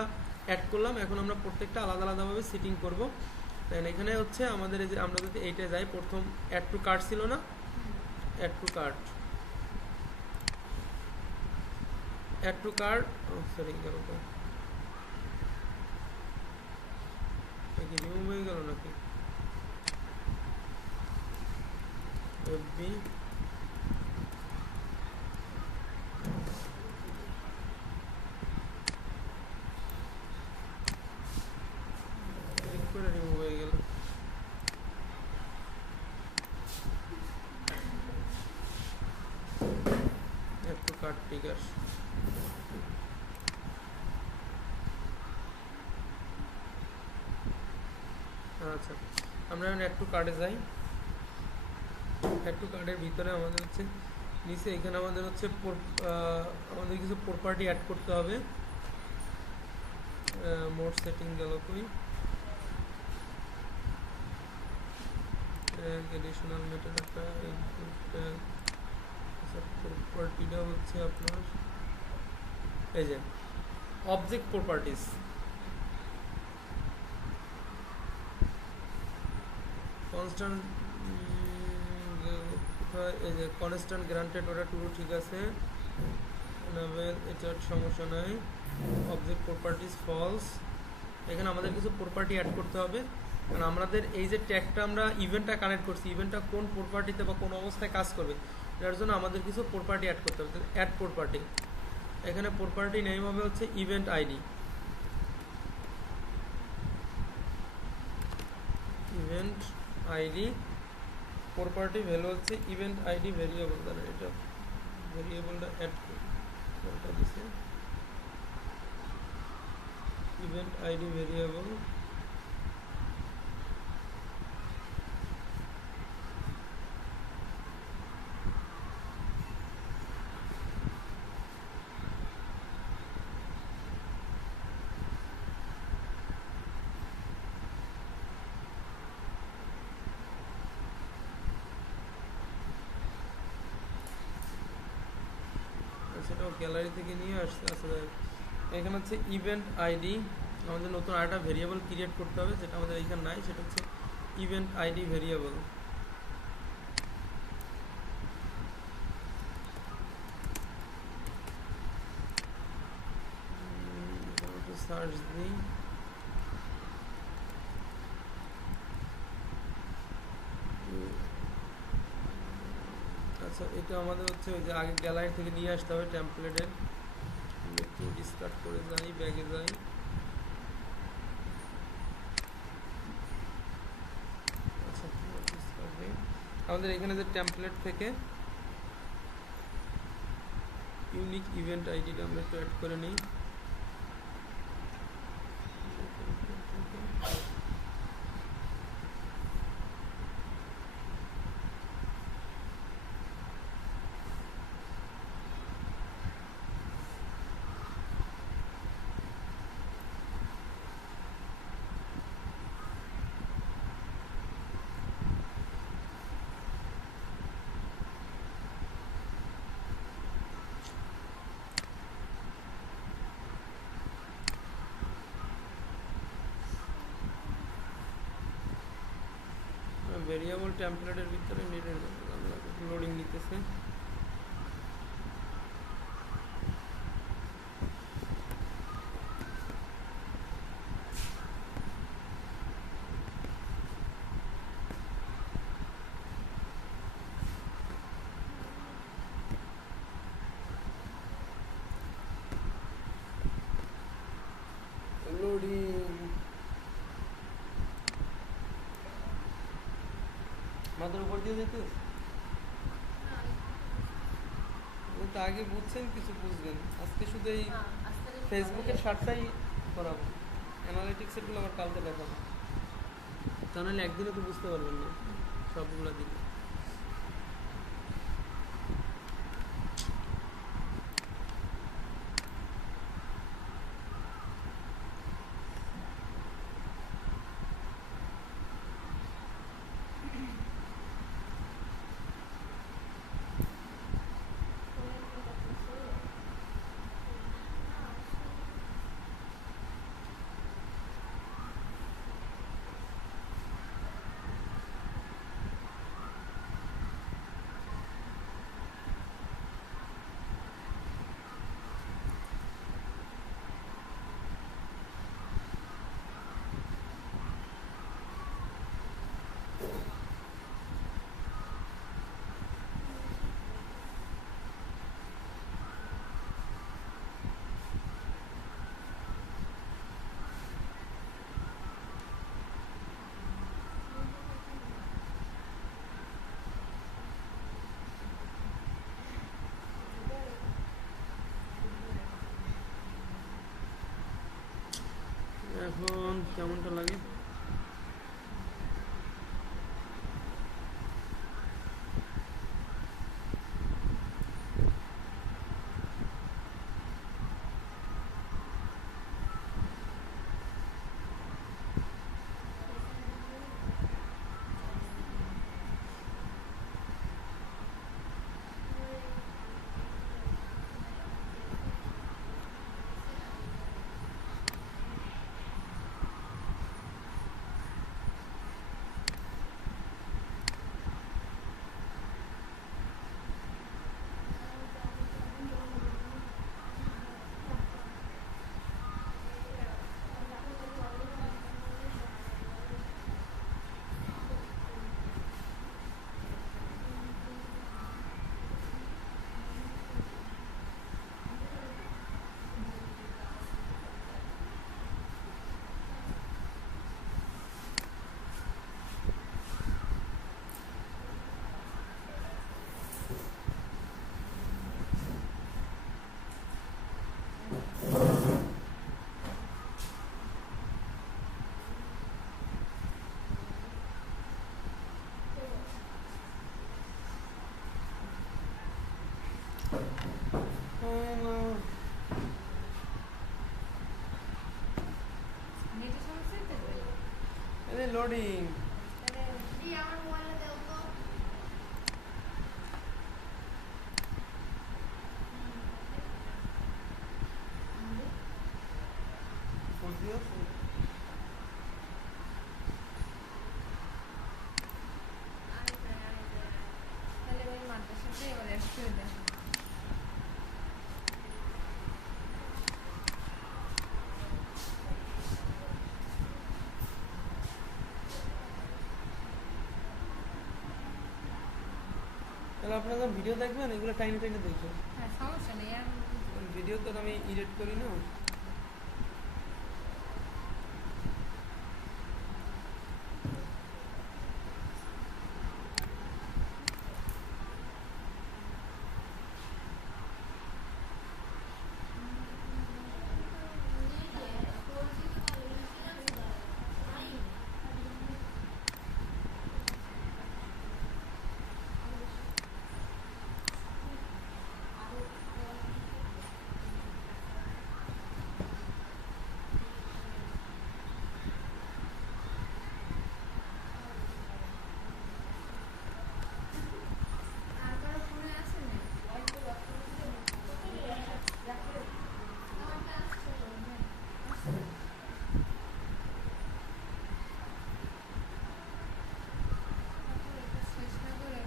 অ্যাড করলাম, এখন আমরা প্রত্যেকটা আলাদা আলাদাভাবে সেটিং করব। দেন এখানে হচ্ছে আমাদের এই যে আমরা যদি এইটা যাই, প্রথম অ্যাড টু কার্ট ছিল না, add to cart, add to cart, sorry গেল তো, কি রিমুভ হয়ে গেল নাকি, এফবি ক্লিক করে রিমুভ হয়ে গেল। অ্যাড টু কার্ট ট্রিগার, আচ্ছা আমরা এখন অ্যাড টু কার্ডে যাই। অ্যাড টু কার্ডের ভিতরে আমাদের হচ্ছে নিচে এখানে আমাদের হচ্ছে আমাদের কিছু প্রপার্টি অ্যাড করতে হবে। মোড সেটিং গেল কই, এডিশনাল মেটার একটা প্রপার্টিটা হচ্ছে আপনার এই যে অবজেক্ট প্রপার্টিস, কনস্ট্যান্ট, এই যে কনস্ট্যান্ট গ্রান্টেড, ওটা টুরু ঠিক আছে, এটার সমস্যা নাই। অবজেক্ট প্রপার্টিস ফলস, এখানে আমাদের কিছু প্রপার্টি অ্যাড করতে হবে, কারণ আমাদের এই যে ট্যাগটা আমরা ইভেন্টটা কানেক্ট করছি, ইভেন্টটা কোন প্রপার্টিতে বা কোন অবস্থায় কাজ করবে, এটার জন্য আমাদের কিছু প্রপার্টি অ্যাড করতে হবে। অ্যাড প্রপার্টি, এখানে প্রপার্টি নেম হবে হচ্ছে event ID, event ID, property value হচ্ছে ইভেন্ট আইডি ভেরিয়েবল, দ্বারা এটা ভেরিয়েবলটা অ্যাড কোনটা দিছে, ইভেন্ট আইডি ভেরিয়েবল, সেটাও গ্যালারি থেকে নিয়ে আসতে আসলে এখানে হচ্ছে ইভেন্ট আইডি, আমাদের নতুন আরেকটা ভেরিয়েবল ক্রিয়েট করতে হবে, যেটা আমাদের এখানে নাই, সেটা হচ্ছে ইভেন্ট আইডি ভেরিয়েবল। সার্চ দিই, আচ্ছা এটা আমাদের হচ্ছে ওই যে আগে গ্যালারি থেকে নিয়ে আসতে হবে টেমপ্লেটের। একটু ডিসকার্ড করে যাই, ব্যাগে যাই, আচ্ছা আমাদের এখানে যে টেমপ্লেট থেকে ইউনিক ইভেন্ট আইডিটা আমরা একটু অ্যাড করে নিই। ভেরিয়েবল টেমপ্লেটের ভিতরে লোডিং নিতেছে। লোডিং মাথার উপর দিয়ে যেতে তো আগে বুঝছেন, কিছু বুঝবেন, আজকে শুধু এই ফেসবুকের শার্টটাই করাবো, অ্যানালিটিক্সেরগুলো আবার কালকে দেখাবো, তা নাহলে একদিনে তো বুঝতে পারবেন না সবগুলো দিকে। এখন কেমনটা লাগে? লোডিং দিও। তাহলে ওই মাদ্রাসাতে এবার অ্যাড করে দেন। তাহলে আপনারা যখন ভিডিও দেখবেন এগুলো টাইনে টাইনে দেখবেন। হ্যাঁ সমস্যা নেই আর ভিডিও তো আমি এডিট করি না। আর কারো ফোনে আছে না? শেষ না করে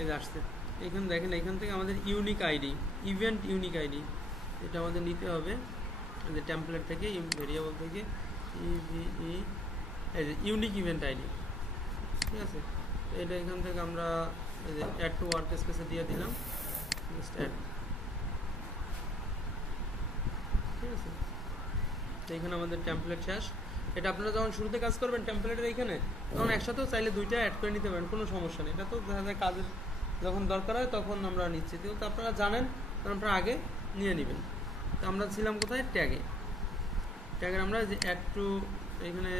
এই যে আসছে। এখানে দেখেন এখান থেকে আমাদের unique ID, event unique ID, এটা আমাদের নিতে হবে এই যে টেমপ্লেট থেকে, ভেরিয়েবল থেকে ইভিই, এই যে ইউনিক ইভেন্ট আইডি, ঠিক আছে। তো এটা এখান থেকে আমরা এই যে অ্যাড টু ওয়ার্ক স্পেসে দিয়ে দিলাম, জাস্ট অ্যাড, ঠিক আছে। তো এখানে আমাদের টেমপ্লেট শেষ। এটা আপনারা যখন শুরুতে কাজ করবেন টেমপ্লেটের এইখানে, তখন একসাথেও চাইলে দুইটা অ্যাড করে নিতে পারেন, কোনো সমস্যা নেই। এটা তো দেখা যায় কাজের যখন দরকার হয় তখন আমরা নিচ্ছি, তো আপনারা জানেন, তখন আপনারা আগে নিয়ে নেবেন। তো আমরা ছিলাম কোথায়, ট্যাগে। ট্যাগের আমরা যে অ্যাড টু, এখানে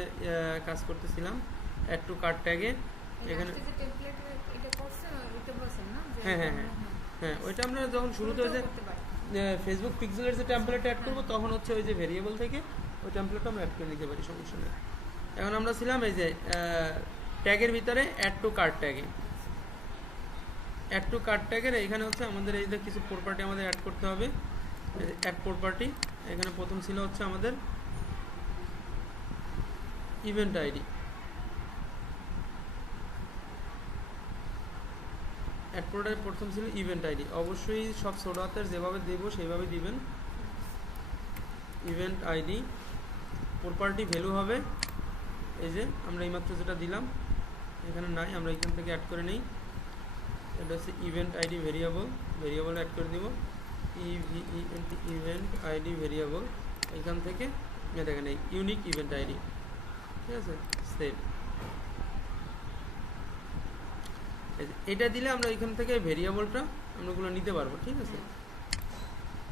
কাজ করতেছিলাম অ্যাড টু কার্ড ট্যাগে। এখানে যে টেমপ্লেট এটা করছেন ওইটা বলছেন না যে হ্যাঁ হ্যাঁ হ্যাঁ হ্যাঁ, ওইটা আমরা যখন শুরুতে হয়েছে করতে পারি। ফেসবুক পিক্সেলের যে টেমপ্লেট অ্যাড করবো, তখন হচ্ছে ওই যে ভেরিয়েবল থেকে ওই টেমপ্লেটটা আমরা অ্যাড করে নিতে পারি, সমস্যা নেই। এখন আমরা ছিলাম এই যে ট্যাগের ভিতরে অ্যাড টু কার্ড ট্যাগে। অ্যাড টু কার্ড ট্যাগের এখানে হচ্ছে আমাদের এই যে কিছু প্রপার্টি আমাদের অ্যাড করতে হবে। অ্যাড প্রপার্টি, এখানে প্রথম ছিল হচ্ছে আমাদের ইভেন্ট আইডি। অ্যাড প্রোডাক্ট প্রথম ছিল ইভেন্ট আইডি, অবশ্যই সব ছোট হাতের যেভাবে দেব সেইভাবে দিবেন। ইভেন্ট আইডি প্রপার্টি ভ্যালু হবে এই যে আমরা এইমাত্র যেটা দিলাম, এখানে নাই, আমরা এখান থেকে অ্যাড করে নিই। এটা হচ্ছে event ID variable, variable add করে দিব ইভেন্ট আইডি ভেরিয়েবল। এখান থেকে দেখেন এই ইউনিক ইভেন্ট আইডি, ঠিক আছে, সেভ। এটা দিলে আমরা এখান থেকে ভেরিয়েবলটা আমরাগুলো নিতে পারবো, ঠিক আছে।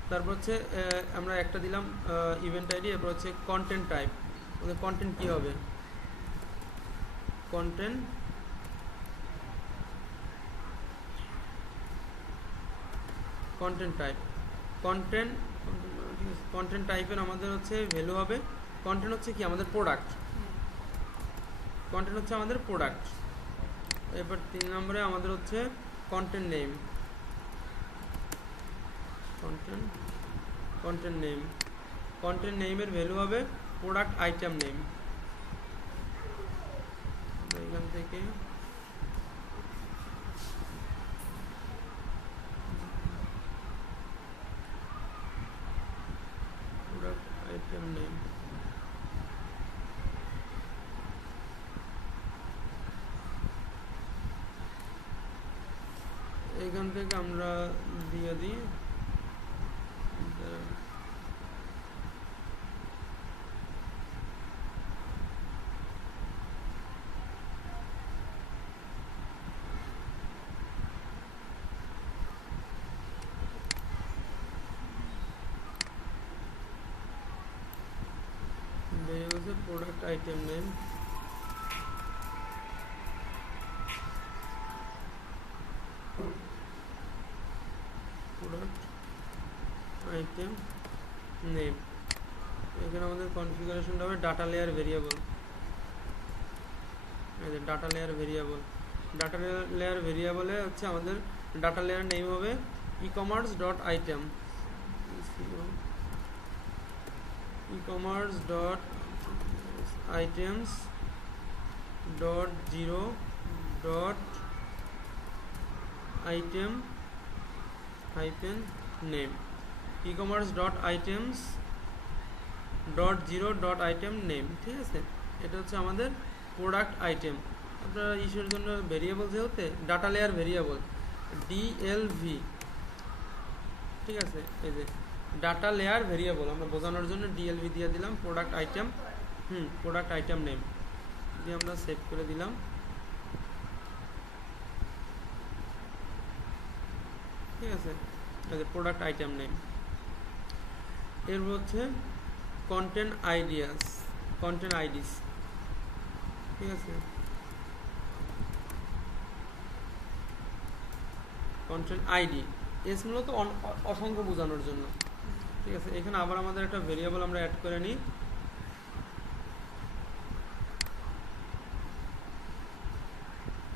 তারপর হচ্ছে আমরা একটা দিলাম ইভেন্ট আইডি, এরপর হচ্ছে কন্টেন্ট টাইপ। আমাদের কন্টেন্ট কী হবে, কন্টেন্ট কন্টেন্ট টাইপ, কন্টেন্ট, ঠিক আছে। কন্টেন্ট টাইপের আমাদের হচ্ছে ভ্যালু হবে কন্টেন্ট হচ্ছে কি আমাদের প্রোডাক্ট, কন্টেন্ট হচ্ছে আমাদের প্রোডাক্ট। এবার 3 নম্বরে আমাদের হচ্ছে content name, content name, content নেমের ভ্যালু হবে প্রোডাক্ট আইটেম নেম। এখান থেকে প্রোডাক্ট আইটেম নেম, এখান থেকে আমরা দিয়ে দিই product item name, product item name. এখানে আমাদের কনফিগারেশনটা হবে ডাটা লেয়ার ভেরিয়েবল। এই যে data layer variable, data layer ভেরিয়েবলে হচ্ছে আমাদের ডাটা লেয়ার নেম হবে ecommerce dot item, e-commerce dot items dot zero dot item hyphen name, ecommerce dot items dot zero dot item name. ঠিক আছে, এটা হচ্ছে আমাদের প্রোডাক্ট আইটেম। আপনারা ইস্যুর জন্য ভেরিয়েবল যেহেতু ডাটা লেয়ার ভেরিয়েবল ডিএলভি, ঠিক আছে, এই যে ডাটা লেয়ার ভেরিয়েবল আমরা বোঝানোর জন্য ডিএলভি দিয়ে দিলাম, product item product item name দিয়ে আমরা সেভ করে দিলাম। ঠিক আছে, এই যে প্রোডাক্ট আইটেম নেম। এরপর হচ্ছে কন্টেন্ট আইডিয়াস, কন্টেন্ট আইডিস। ঠিক আছে, কন্টেন্ট আইডি এস মূলত অসংখ্য বোঝানোর জন্য। ঠিক আছে, এখানে আবার আমাদের একটা ভেরিয়েবল আমরা অ্যাড করে নিই।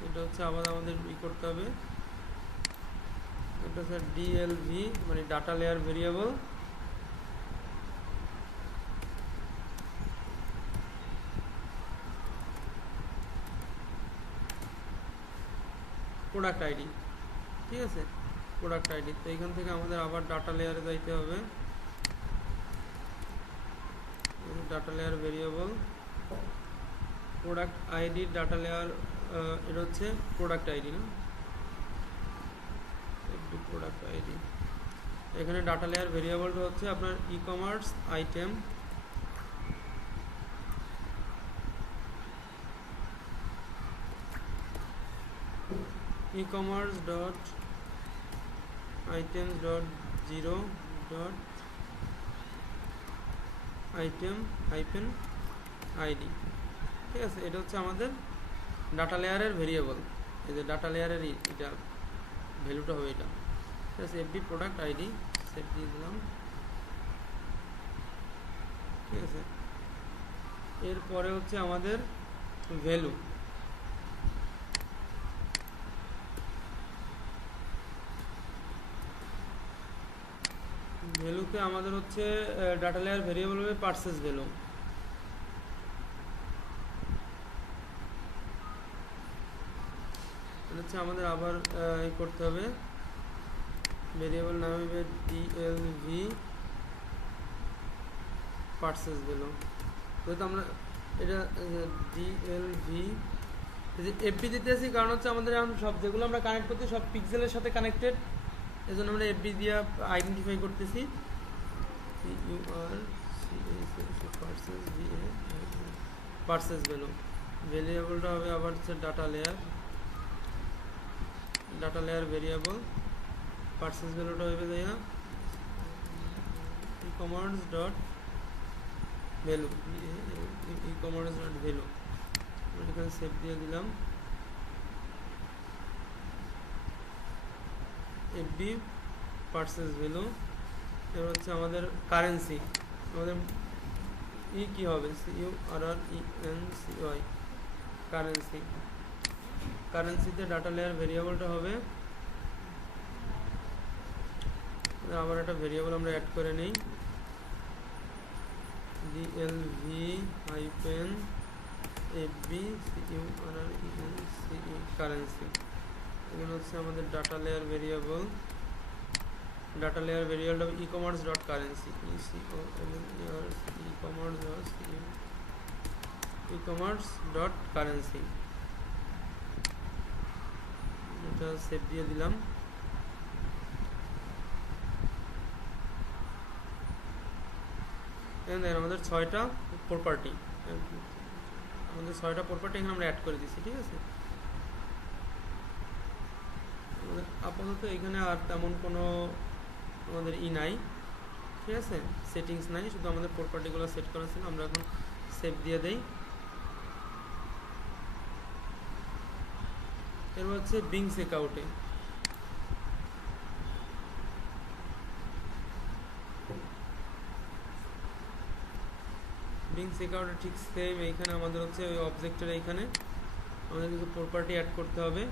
এটা হচ্ছে আবার আমাদের করতে হবে, এটা হচ্ছে ডিএলভি মানে data layer variable product ID. ঠিক আছে, প্রোডাক্ট আইডি। তো এখান থেকে আমাদের আবার ডাটা লেয়ারে যাইতে হবে, data layer variable product ID data layer, এটা হচ্ছে প্রোডাক্ট আইডি না, প্রোডাক্ট আইডি। এখানে ডাটা লেয়ার ভেরিয়েবলটা হচ্ছে আপনার e-commerce item e-commerce dot item dot zero dot item hyphen ID. ঠিক আছে, এটা হচ্ছে আমাদের ডাটা লেয়ারের ভেরিয়েবল। এই যে ডাটা লেয়ারের এটা ভ্যালুটা হবে এটা। ঠিক আছে, এফবি প্রোডাক্ট আইডি সেভ দিয়ে দিলাম। ঠিক আছে, এরপরে হচ্ছে আমাদের ভ্যালু, ভ্যালুতে আমাদের হচ্ছে ডাটা লেয়ার ভেরিয়েবল হবে পারচেজ ভ্যালু। হচ্ছে আমাদের আবার করতে হবে, ভেরিয়েবল নাম হবে ডিএলভি পারচেজ ভ্যালু। যেহেতু আমরা এটা ডিএলভি এফবি দিতেছি, কারণ হচ্ছে আমাদের এখন সব যেগুলো আমরা কানেক্ট করছি সব পিক্সেলের সাথে কানেক্টেড, এই জন্য আমরা এফবি দিয়ে আইডেন্টিফাই করতেছি। পারচেজ ভ্যালু ভেরিয়েবলটা হবে আবার হচ্ছে ডাটা লেয়ার ভেরিয়েবল পারচেজ ভ্যালুটা হবে যাইয়া e-commerce dot value, e-commerce dot value. এখানে সেভ দিয়ে দিলাম। FB purchase value. এবার হচ্ছে আমাদের কারেন্সি, আমাদের ই কি হবে, CURRENCY, কারেন্সি। কারেন্সিতে ডাটা লেয়ার ভেরিয়েবলটা হবে, আবার একটা ভেরিয়েবল আমরা অ্যাড করে নিই, DLV-FB কারেন্সি। এগুলো হচ্ছে আমাদের data layer variable. Data layer variable হবে ecommerce dot currency, ecommerce dot currency. এটা সেভ দিয়ে দিলাম। আমাদের 6টা প্রপার্টি, এখানে আমরা অ্যাড করে দিচ্ছি, ঠিক আছে। আমাদের আপাতত এখানে আর তেমন কোনো আমাদের নাই, ঠিক আছে, সেটিংস নাই, শুধু আমাদের প্রপার্টিগুলো সেট করা ছিল। আমরা এখন সেভ দিয়ে দেই। এরপর হচ্ছে বিং চেকআউটে। বিং চেকআউটে ঠিক সেম, এইখানে আমাদের হচ্ছে ওই অবজেক্টের এইখানে আমাদের কিছু প্রপার্টি অ্যাড করতে হবে।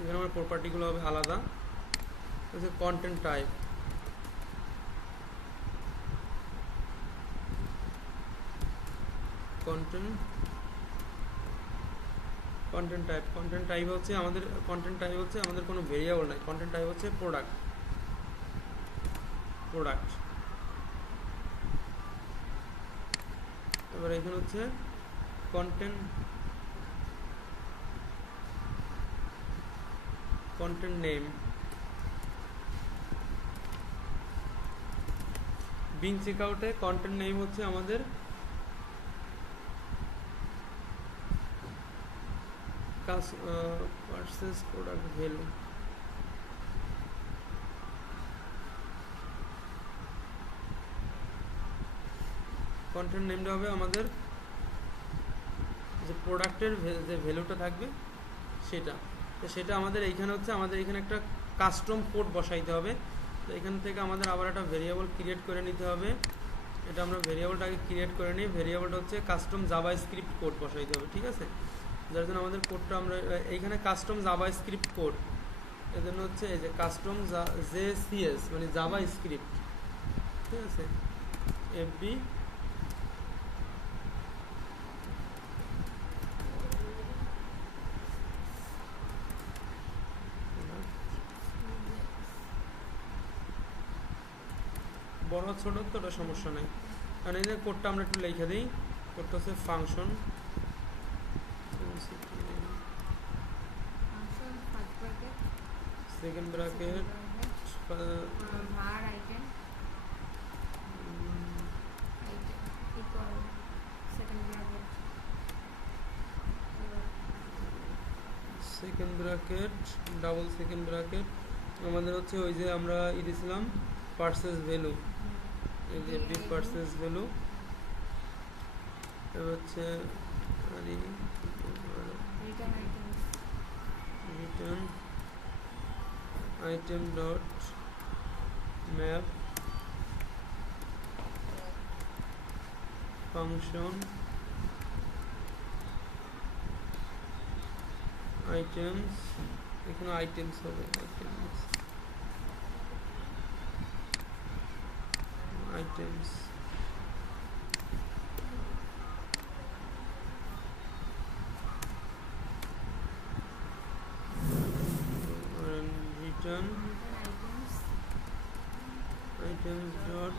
এখানে আমার প্রপার্টিগুলো হবে আলাদা, হচ্ছে কন্টেন্ট টাইপ। কন্টেন্ট টাইপ হচ্ছে আমাদের কোনো ভেরিয়েবল নাই, কন্টেন্ট টাইপ হচ্ছে প্রোডাক্ট। এবার এখানে হচ্ছে কন্টেন্ট নেম। বিং চেকআউটে কন্টেন্ট নেম হচ্ছে আমাদের পারচেজ প্রোডাক্ট ভ্যালু। কন্টেন্ট নেমটা হবে আমাদের যে প্রোডাক্টের যে ভ্যালুটা থাকবে সেটা। তো সেটা আমাদের এইখানে হচ্ছে আমাদের এখানে একটা কাস্টম কোড বসাইতে হবে। তো এখান থেকে আমাদের আবার একটা ভেরিয়েবল ক্রিয়েট করে নিতে হবে। এটা আমরা ভেরিয়েবলটাকে ক্রিয়েট করে নিই। ভেরিয়েবলটা হচ্ছে কাস্টম জাভাস্ক্রিপ্ট কোড বসাইতে হবে, ঠিক আছে। যার জন্য আমাদের কোডটা আমরা এইখানে কাস্টম জাভাস্ক্রিপ্ট কোড, এর জন্য হচ্ছে এই যে কাস্টম JCS মানে জাভাস্ক্রিপ্ট, ঠিক আছে। FB বড় ছোট তো ওটা সমস্যা নেই, কারণ এই যে কোডটা আমরা একটু লিখে দিই। কোডটা হচ্ছে function, second bracket double second bracket আমাদের হচ্ছে ওই যে আমরা দিয়েছিলাম পারচেজ ভ্যালু, এই যে FB পারচেজ ভ্যালু। এবার হচ্ছে return item dot map function items, এখানে আইটেমস হবে, items return items dot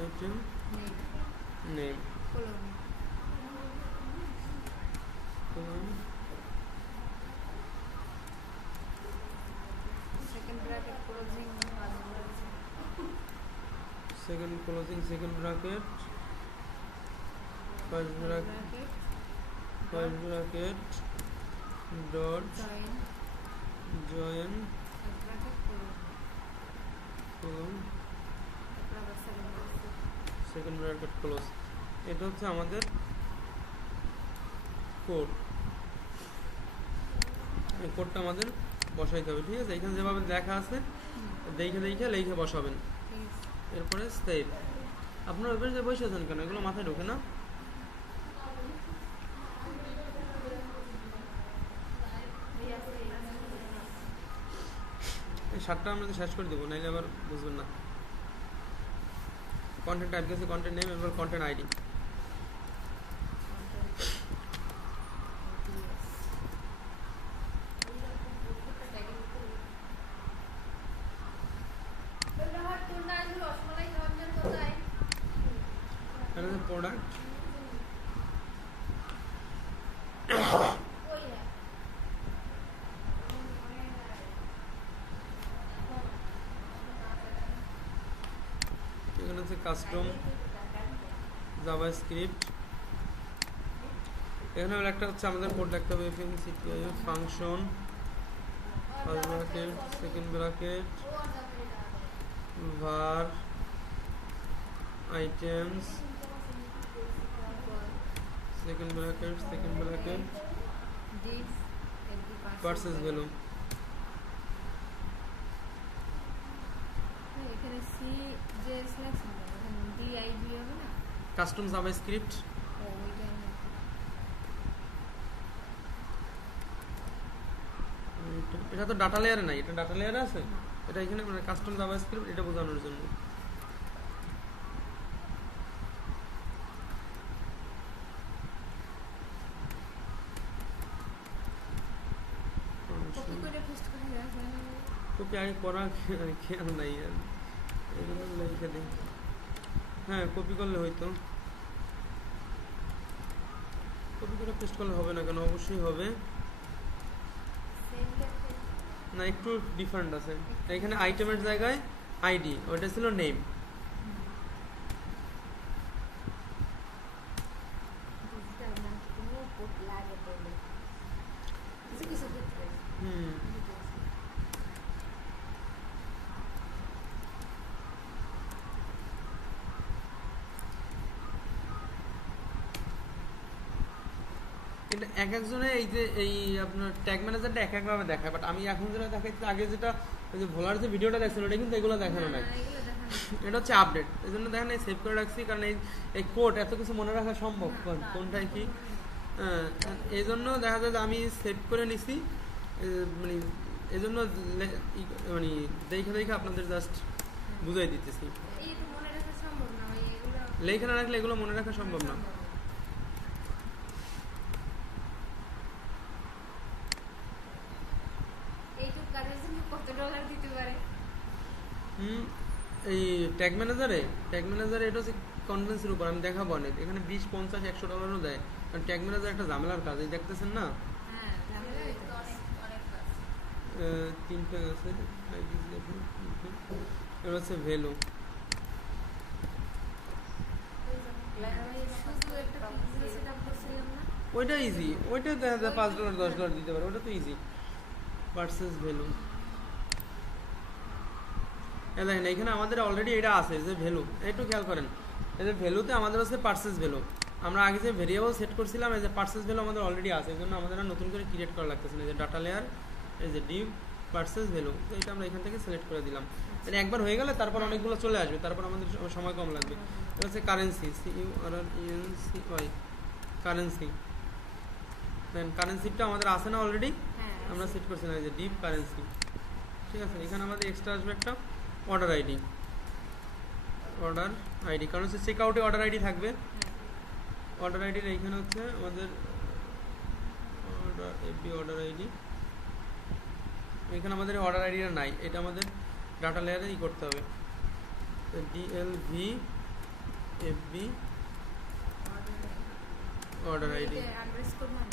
item name second closing second bracket first bracket dot join second bracket close। এটা হচ্ছে আমাদের কোড। এই কোডটা আমাদের বসাইতে হবে, ঠিক আছে। এখানে যেভাবে লেখা আছে দেখে দেখে লিখে বসাবেন। ঠিক আছে। এরপরে সেভ। আপনার ওপরে যে বসেছেন কেন, এগুলো মাথায় ঢোকে না? এই সাতটা আমরা তো শেষ করে দেবো, নাইলে আবার বুঝবেন না। কন্টেন্ট টাইপ গেছে, কন্টেন্ট নেম, এবার কন্টেন্ট আইডি। এটা হচ্ছে প্রোডাক্ট। এখানে হচ্ছে কাস্টম জাভাস্ক্রিপ্ট। এখানে আবার একটা হচ্ছে আমাদের কোড লিখতে হবে, FMCTI function, first bracket, second bracket, var items, second bracket, This versus value। এখানে সি যে সিলেকশন এখানে ডিআইডি হবে না? Custom JavaScript. ও ওইটা এটা তো ডাটা লেয়ারে নাই, এটা ডাটা লেয়ারে আছে। এটা এখানে মানে কাস্টম জাভাস্ক্রিপ্ট, এটা বোঝানোর জন্য। কপি করে পেস্ট করে রাখবেন। কপি আগে করা খেয়াল নাই আর, এগুলো লিখে দিই। হ্যাঁ, কপি করলে হয়তো, কপি করে পেস্ট করলে হবে না কেন? অবশ্যই হবে। সেভ করতে না, একটু ডিফারেন্ট আছে। এখানে আইটেমের জায়গায় আইডি, ওটা ছিল নেম। ডিজিটাল না কোনো কোড লাগে পড়লে কিছু কিছু ক্ষেত্রে হুম, কিন্তু এক একজনে এই যে এই আপনার ট্যাগ ম্যানেজারটা এক একভাবে দেখায়, বাট আমি এখন যেটা দেখাচ্ছি, আগে যেটা ওই যে ভোলার যে ভিডিওটা দেখছিল ওটা কিন্তু এগুলো দেখানো নাই। এগুলো দেখানো এটা হচ্ছে আপডেট, এই জন্য দেখেন এই সেভ করে রাখছি, কারণ এই কোড এত কিছু মনে রাখা সম্ভব কোনটাই কি। এই জন্য দেখা যায় যে আমি সেভ করে নিছি, মানে এই জন্য মানে দেখে দেখে আপনাদের জাস্ট বুঝাই দিতেছি। এই তো মনে রাখা সম্ভব না, ওই এগুলো লেখা না রাখলে এগুলো মনে রাখা সম্ভব না। এইটুক কাজের জন্য কত ডলার দিতে পারে? এই ট্যাগ ম্যানেজারে এটা হচ্ছে কনভেন্সের উপর, আমি দেখাবো অনেক। এখানে 20, 50, $100 দেয়, কারণ ট্যাগ ম্যানেজার একটা ঝামেলার কাজ, এই দেখতেছেন না। হ্যাঁ ঝামেলা হইতো অনেক অনেক কাজ। তিনটে আছে, এটা হচ্ছে ভ্যালু। শুধু একটা পিক্সেল সেটআপ করছিলাম না? ওইটা ইজি, ওইটা দেখা যায় $5, $10 দিতে পারে, ওটা তো ইজি। ভার্সেস ভ্যালু, দেখেন এখানে আমাদের অলরেডি এটা আছে যে ভ্যালু, একটু খেয়াল করেন। এই যে ভ্যালুতে আমাদের আছে পার্সেস ভ্যালু। আমরা আগে যে ভেরিয়েবল সেট করছিলাম, এই যে পার্সেস ভ্যালু আমাদের অলরেডি আছে, এই জন্য আমাদের আর নতুন করে ক্রিয়েট করা লাগতেছে না। এই যে ডাটা লেয়ার, এই যে ডিভ পার্সেস ভ্যালু, তো এটা আমরা এখান থেকে সিলেক্ট করে দিলাম। এটা একবার হয়ে গেলে তারপর অনেকগুলো চলে আসবে, তারপর আমাদের সময় কম লাগবে। এটা হচ্ছে কারেন্সি, CURRENCY, কারেন্সি। দেন কারেন্সিটা আমাদের আছে না অলরেডি, হ্যাঁ আমরা সেট করছি না, এই যে ডিভ কারেন্সি। ঠিক আছে, এখানে আমাদের এক্সট্রা আসবে একটা অর্ডার আইডি, কারণ হচ্ছে চেক আউটে অর্ডার আইডি থাকবে। অর্ডার আইডির এইখানে হচ্ছে আমাদের অর্ডার আইডি, এখানে আমাদের অর্ডার আইডিটা নাই, এটা আমাদের ডাটা লেয়ারে করতে হবে। DLV FB order ID, underscore মানে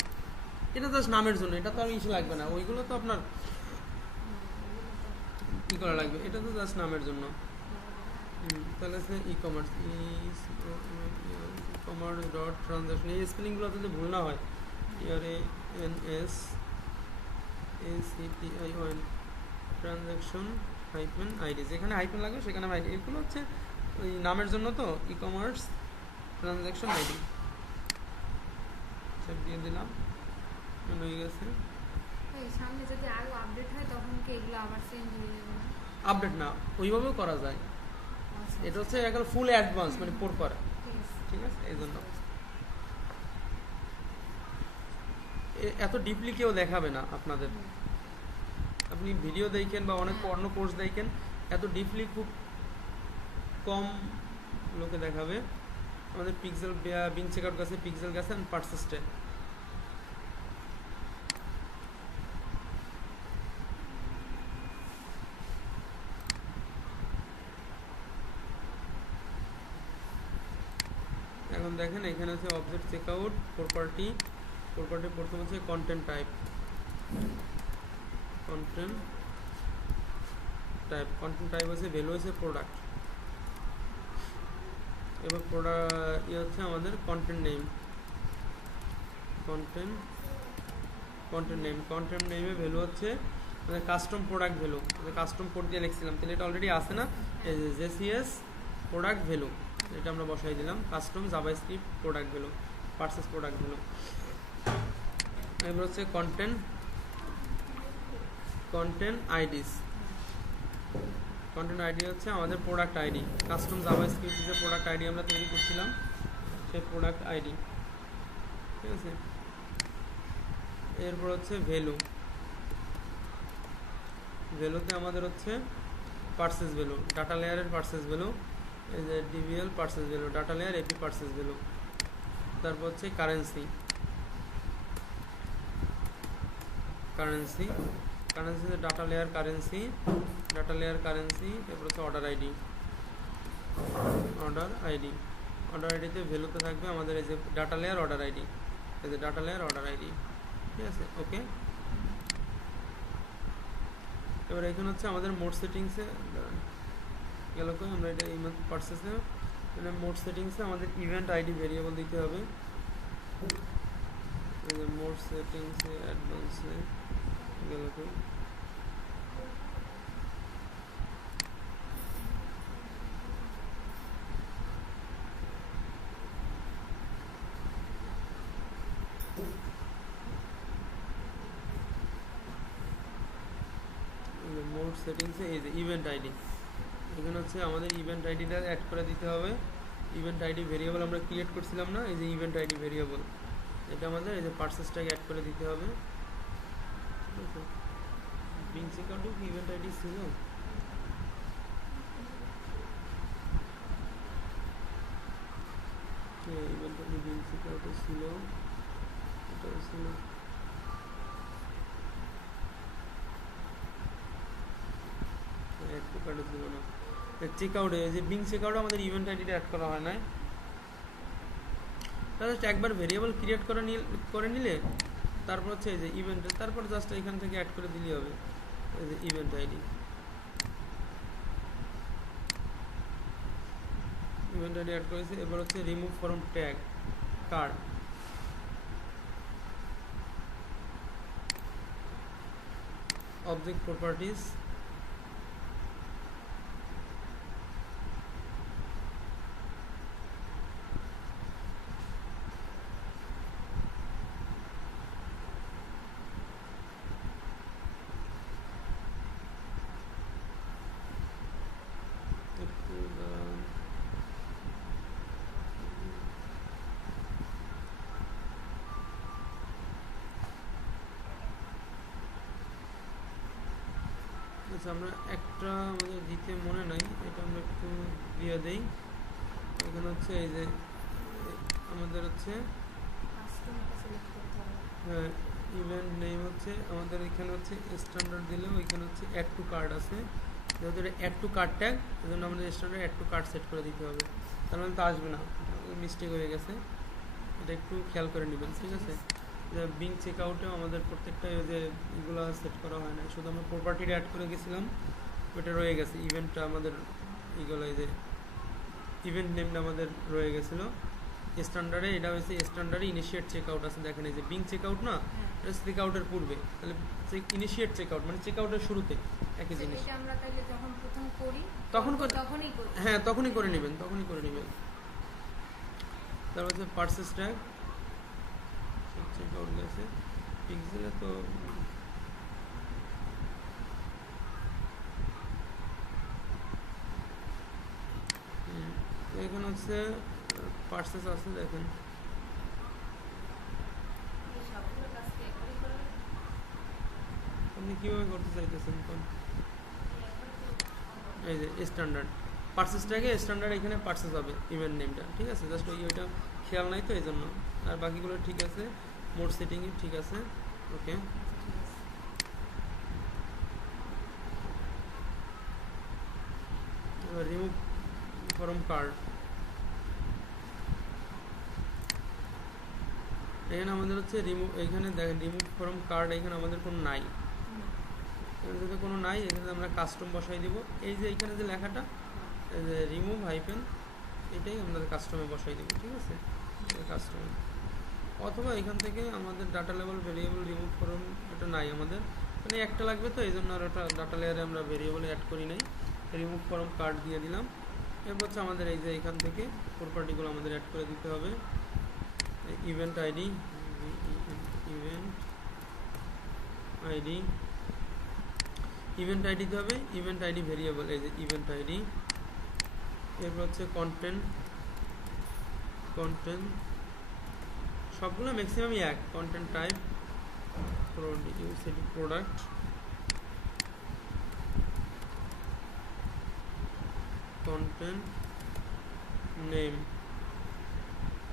এটা জাস্ট নামের জন্য, এটা তো আর ইস্যু লাগবে না, ওইগুলো তো আপনার কি করা লাগবে, এটা তো জাস্ট নামের জন্য। তাহলে আছে ই-কমার্স, ডট ট্রানজাকশন, এই স্পেলিংগুলো যদি ভুল না হয়, TRANSACTION ট্রানজাকশন হাইফেন আইডি, যেখানে হাইফেন লাগবে সেখানে আইডি, এগুলো হচ্ছে ওই নামের জন্য। তো ই-কমার্স ট্রানজাকশন আইডি সেভ দিয়ে দিলাম, হয়ে গেছে। এই সামনে যদি আরো আপডেট হয় তখন কি এগুলো আবার চেঞ্জ হয়ে যাবে না? আপডেট না, ওইভাবেও করা যায়। আচ্ছা, এটা হচ্ছে এখন ফুল অ্যাডভান্স, মানে পোর করা, ঠিক আছে। ঠিক আছে? এই জন্য এত ডিপলি কেউ দেখাবে না আপনাদের। আপনি ভিডিও দেখেন বা অনেক অন্য কোর্স দেখেন, এত ডিপলি খুব কম লোকে দেখাবে। আমাদের পিক্সেল বিং চেকআউট গেছে, পিক্সেল গেছে অ্যান্ড পারসিস্টেন্ট। এখন দেখেন এখানে হচ্ছে অবজেক্ট চেকআউট, প্রপার্টি প্রথম হচ্ছে কন্টেন্ট টাইপ, কন্টেন্ট টাইপ হচ্ছে ভ্যালু হচ্ছে প্রোডাক্ট। এবার হচ্ছে আমাদের কন্টেন্ট নেমে ভ্যালু হচ্ছে আমাদের custom product value, custom code দিয়ে লিখছিলাম, তাহলে এটা অলরেডি আছে না, এই যে জেসিএস প্রোডাক্ট ভ্যালু, এটা আমরা বসাই দিলাম custom JavaScript product value, purchase product value. এবার হচ্ছে কন্টেন্ট আইডিস, কন্টেন্ট আইডি হচ্ছে আমাদের প্রোডাক্ট আইডি, কাস্টম জাভাস্ক্রিপ্ট যে প্রোডাক্ট আইডি আমরা তৈরি করছিলাম সেই প্রোডাক্ট আইডি, ঠিক আছে? এরপর হচ্ছে ভ্যালুতে আমাদের হচ্ছে পারচেস ভ্যালু, ডাটা লেয়ারের পারচেস ভ্যালু, এই যে DVL purchase value, data layer AP purchase value. তারপর হচ্ছে কারেন্সি ডাটা লেয়ার কারেন্সি, এরপর হচ্ছে অর্ডার আইডিতে ভ্যালুতে থাকবে আমাদের এই যে ডাটা লেয়ার অর্ডার আইডি, ঠিক আছে? ওকে। এবার এখানে হচ্ছে আমাদের মোড সেটিংসে গেল কই, আমরা এটা এই মাত্র পারচেসে, মানে মোড সেটিংসে আমাদের ইভেন্ট আইডি ভেরিয়েবল দিতে হবে। এই যে মোড সেটিংসে অ্যাডভান্সে গেল কই, মোড সেটিংসে এই যে ইভেন্ট আইডি, এখানে হচ্ছে আমাদের ইভেন্ট আইডিটা অ্যাড করে দিতে হবে। ইভেন্ট আইডি ভেরিয়েবল আমরা ক্রিয়েট করছিলাম না, এই যে ইভেন্ট আইডি ভেরিয়েবল, এটা আমাদের এই যে পারচেসটাকে অ্যাড করে দিতে হবে, ঠিক আছে? বিং চেকআউটে কি ইভেন্ট আইডি ছিল? ইভেন্ট আইডি বিং চেকআউটে ছিল, এটাও ছিল। একটু কাটে ছিল না চেকআউটে, যে বিং চেকআউটে আমাদের ইভেন্ট আইডিটা অ্যাড করা হয় না। জাস্ট একবার ভেরিয়েবল ক্রিয়েট করে নিলে তারপর হচ্ছে এই যে ইভেন্টে, তারপর জাস্ট এখান থেকে অ্যাড করে দিলেই হবে এই যে ইভেন্ট আইডি। অ্যাড করেছে। এবার হচ্ছে remove from tag card, object properties, আমরা একটা আমাদের দিতে মনে নাই, এটা আমরা একটু দিয়ে দেই। এখানে হচ্ছে এই যে আমাদের হচ্ছে ইভেন্ট নেম হচ্ছে আমাদের এখানে হচ্ছে স্ট্যান্ডার্ড দিলে ওইখানে হচ্ছে অ্যাড টু কার্ড আছে, যেহেতু এটা অ্যাড টু কার্ড ট্যাগ, এই জন্য আমাদের standard add to card set করে দিতে হবে, তাহলে তো আসবে না, মিস্টেক হয়ে গেছে, এটা একটু খেয়াল করে নেবেন, ঠিক আছে? বিং চেকআউটেও আমাদের প্রত্যেকটা যে এগুলো সেট করা হয় না, শুধু আমরা প্রপার্টিটা অ্যাড করে গেছিলাম, ওটা রয়ে গেছে। ইভেন্টটা আমাদের এগুলো এই যে ইভেন্ট নেমটা আমাদের রয়ে গেছিলো স্ট্যান্ডার্ডে, এটা হচ্ছে স্ট্যান্ডার্ডে ইনিশিয়েট চেকআউট আছে, দেখেন এই যে বিং চেকআউট না, এটা চেকআউটের পূর্বে, তাহলে ইনিশিয়েট চেকআউট মানে চেকআউটের শুরুতে একই জিনিস, আমরা তাহলে যখন প্রথম করি তখনই করি, হ্যাঁ তখনই করে নেবেন, তারপর হচ্ছে পারচেস ট্যাগ চেকআউট গেছে পিক্সেলে, তো এখানে হচ্ছে পার্সেস আছে দেখেন, এই সবগুলো কাজ কি একবারই করবে? আপনি কীভাবে করতে চাইতেছেন কোন? একবারই তো সম্ভব। এই যে স্ট্যান্ডার্ড পার্সেসটাকে স্ট্যান্ডার্ড এখানে পার্সেস হবে ইভেন্ট নেমটা, ঠিক আছে? জাস্ট ওইটা খেয়াল নাই তো এই জন্য। আর বাকিগুলো ঠিক আছে, মোড সেটিংই ঠিক আছে। ওকে, আচ্ছা, ঠিক আছে। এবার রিমুভ ফ্রম কার্ড। এখানে আমাদের হচ্ছে রিমুভ, এখানে দেখেন রিমুভ ফ্রম কার্ড, এখানে আমাদের কোনো নাই, হুম। এখানে যদি কোনো নাই, এখানে আমরা কাস্টম বসাই দিব। এই যে এখানে যে লেখাটা, এই যে রিমুভ হাইফেন, এটাই আমরা কাস্টমে বসাই দিব, ঠিক আছে? কাস্টমে, অথবা এখান থেকে আমাদের data level variable remove from, এটা নাই আমাদের, মানে একটা লাগবে তো এই জন্য আর ওটা ডাটা লেয়ারে আমরা ভেরিয়েবল অ্যাড করি নাই, রিমুভ ফ্রম কার্ড দিয়ে দিলাম। এরপর হচ্ছে আমাদের এই যে এখান থেকে প্রপার্টিগুলো আমাদের অ্যাড করে দিতে হবে। Event ID, event ID, event ID দিতে হবে, ইভেন্ট আইডি ভেরিয়েবল, এই যে ইভেন্ট আইডি। এরপর হচ্ছে কন্টেন্ট, কন্টেন্ট সবগুলো ম্যাক্সিমামই এক। Content type product, content name,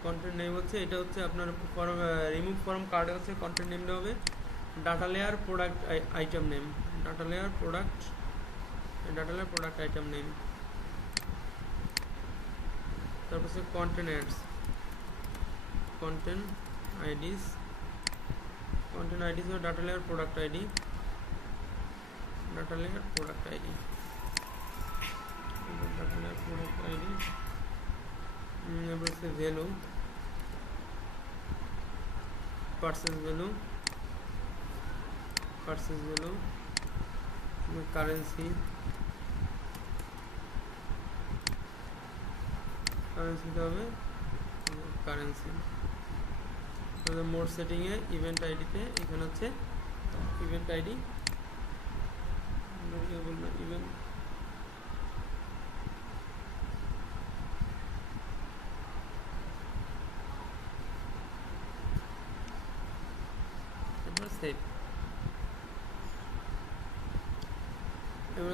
content name হচ্ছে এটা হচ্ছে আপনার রিমুভ ফ্রম কার্ডে হচ্ছে কন্টেন্ট নেমটা হবে data layer product item name, data layer product, data layer product item name. তারপর হচ্ছে content ads, content IDs, content IDs হবে data layer product ID, data layer product ID, data layer product ID. এবার হচ্ছে value, purchase value, purchase value, currency, কারেন্সিতে হবে currency. Mode সেটিংয়ে event আইডিতে এখানে হচ্ছে ইভেন্ট আইডি ভেরিয়েবল না, ইভেন্ট এবার সেভ। এবার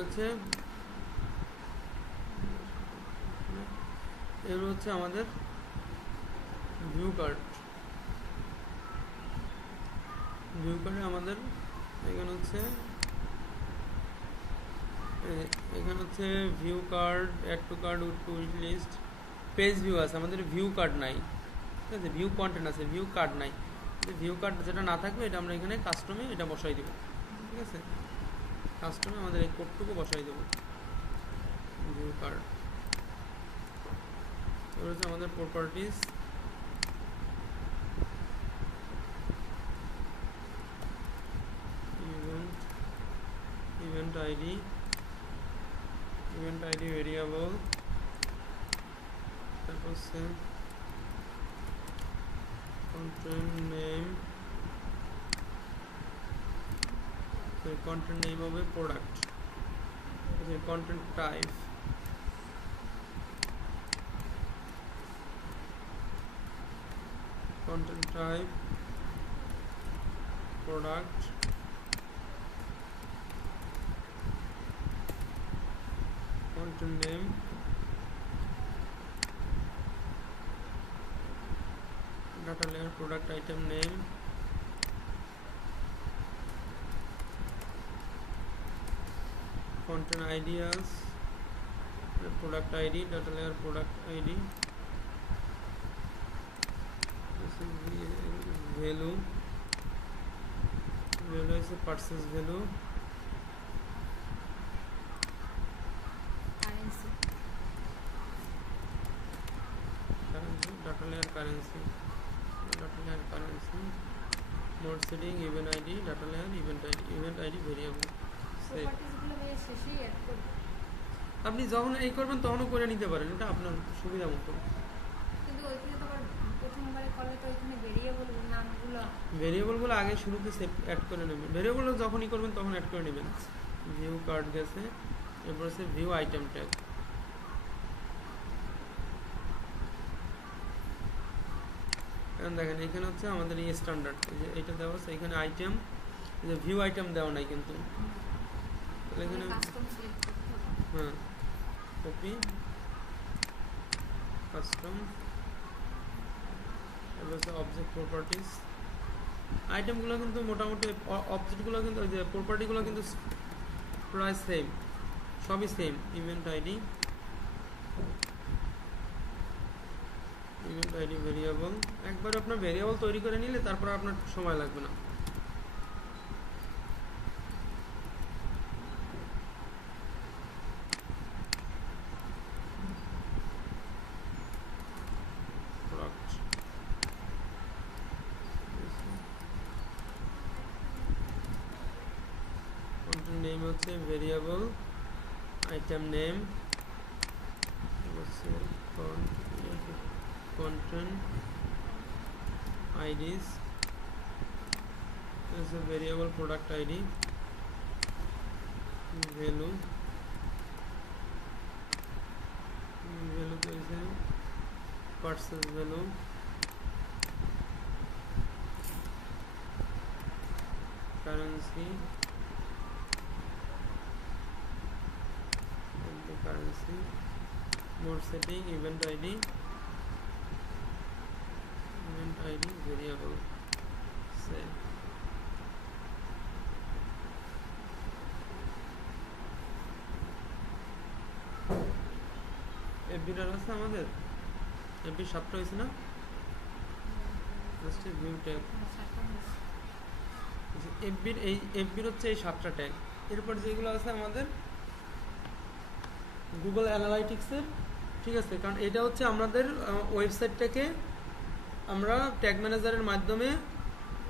হচ্ছে আমাদের ভিউ কার্ড, ভিউ কার্ডে আমাদের এখানে হচ্ছে view card, add to card, with to wish list, page view আছে, আমাদের ভিউ কার্ড নাই, ঠিক আছে? ভিউ কন্টেন্ট আছে, ভিউ কার্ড নাই। ভিউ কার্ড যেটা না থাকবে এটা আমরা এখানে কাস্টমে এটা বসাই দেবো, ঠিক আছে? কাস্টমে আমাদের এই কোডটুকু বসাই দেবো, ভিউ কার্ড। এবার হচ্ছে আমাদের properties, event ID, event ID variable, তারপর হচ্ছে কন্টেন্ট নেম, কন্টেন্ট নেম হবে product, content type, content type product, content name, data layer product item name, content ideas, product ID, data layer product ID, value, value is a purchase value, currency, currency, data layer currency, data layer currency, mode setting, event ID, data layer event ID variable. প্রপার্টিজগুলো ভাই শেষেই add করব। আপনি যখন এই করবেন তখনও করে নিতে পারেন, এটা আপনার সুবিধা মতো। কিন্তু ওইখানে তো আবার প্রথমবারে করলে তো ওইখানে ভেরিয়েবল নামগুলো, ভেরিয়েবলগুলো আগে শুরুতে সেভ অ্যাড করে নেবেন, ভেরিয়েবল যখনই করবেন তখন অ্যাড করে নেবেন। ভিউ কার্ড গেছে, এরপর হচ্ছে ভিউ আইটেম ট্যাগ, এখন দেখেন এখানে হচ্ছে আমাদের এই স্ট্যান্ডার্ড, এই যে এটা দেওয়া আছে এখানে আইটেম, এই যে ভিউ আইটেম দেওয়া নাই কিন্তু, তাহলে এখানে কাস্টম সিলেক্ট করতে হবে। হ্যাঁ কপি কাস্টম, এবার হচ্ছে অবজেক্ট প্রপার্টিস। আইটেমগুলো কিন্তু মোটামুটি অবজেক্টগুলো কিন্তু ওই যে প্রপার্টিগুলো কিন্তু প্রায় সেম, সবই same. Event ID, event ID variable, একবার আপনার ভেরিয়েবল তৈরি করে নিলে তারপর আপনার সময় লাগবে না। Product. content name হচ্ছে ভেরিয়েবল, আইটেম নেম হচ্ছে content IDs, is a variable product ID, value तो इसे purchase value, currency, currency, mode setting, event ID variable, save. এফবিটার আছে আমাদের, এফবি 7টা হয়েছে না, জাস্ট ভিউ ট্যাগ এফবির, এই এফবির হচ্ছে এই 7টা ট্যাগ। এরপর যেগুলো আছে আমাদের গুগল অ্যানালাইটিক্সের, ঠিক আছে, কারণ এটা হচ্ছে আমাদের ওয়েবসাইটটাকে আমরা ট্যাগ ম্যানেজারের মাধ্যমে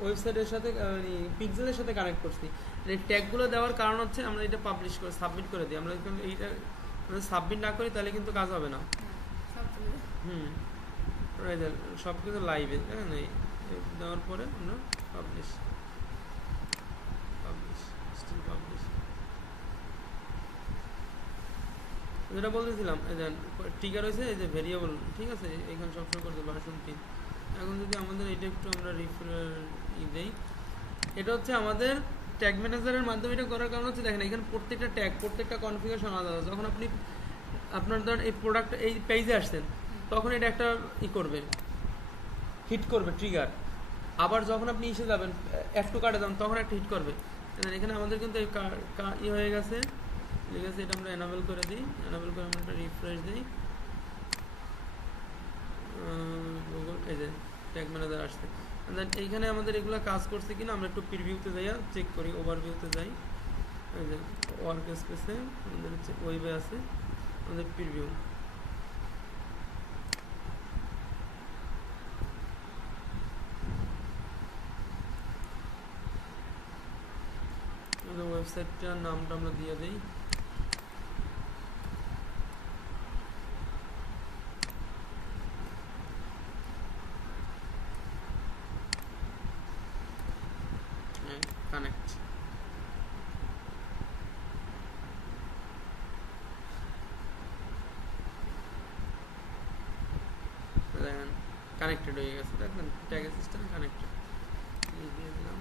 ওয়েবসাইটের সাথে পিক্সেলের সাথে কানেক্ট করছি। এই ট্যাগগুলো দেওয়ার কারণ হচ্ছে আমরা এটা পাবলিশ করে সাবমিট করে দিই। আমরা এইটা সাবমিট না করি তাহলে কিন্তু কাজ হবে না। সব কিছু লাইভে দেখেন, এই দেওয়ার পরে আমরা পাবলিশ স্টিল পাবলিশ, যেটা বলতেছিলাম ট্রিগার হয়েছে এই যে ভেরিয়েবল, ঠিক আছে, এখানে সবসময় করতে ভার্সন 3। এখন যদি আমাদের এটা একটু আমরা দেই, এটা হচ্ছে আমাদের ট্যাগ ম্যানেজারের মাধ্যমে এটা করার কারণ হচ্ছে দেখেন এখানে প্রত্যেকটা ট্যাগ, প্রত্যেকটা কনফিগারেশন আলাদা। যখন আপনি আপনার ধরেন এই প্রোডাক্ট এই পেজে আসছেন তখন এটা একটা করবে, হিট করবে ট্রিগার। আবার যখন আপনি এসে যাবেন F2 কার্ডে যাবেন তখন একটা হিট করবে। এখানে আমাদের কিন্তু হয়ে গেছে, ঠিক আছে, এটা আমরা এনাবেল করে দিই, এনাবেল করে আমরা একটা রিফ্রেশ দিই, গুগল এই যে ট্যাগ ম্যানেজার আসছে। দেন এইখানে আমাদের এগুলো কাজ করছে কিনা আমরা একটু প্রিভিউতে যাই চেক করি, ওভারভিউতে যাই, এই যে ওয়ার্ক স্পেসে আমাদের হচ্ছে ওয়েবে আছে আমাদের প্রিভিউ, ওয়েবসাইটটার নামটা আমরা দিয়ে দিই, কানেক্ট। দেখেন কানেক্টেড হয়ে গেছে, দেখেন ট্যাগ সিস্টেম কানেক্টেড দিয়ে দিলাম,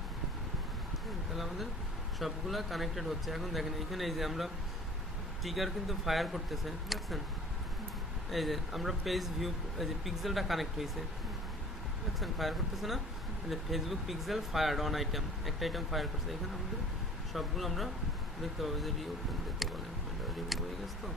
তাহলে আমাদের সবগুলা কানেক্টেড হচ্ছে। এখন দেখেন এখানে এই যে আমরা ট্রিগার কিন্তু ফায়ার করতেছে, দেখছেন, এই যে আমরা পেজ ভিউ, এই যে পিক্সেলটা কানেক্ট হয়েছে, দেখছেন ফায়ার করতেছে না, এই যে Facebook pixel fired on item, একটা আইটেম ফায়ার করছে। এখানে আমাদের সবগুলো আমরা দেখতে পাবো যে রিওপেন দিতে বলেন, এটা রিমুভ হয়ে গেছে। তো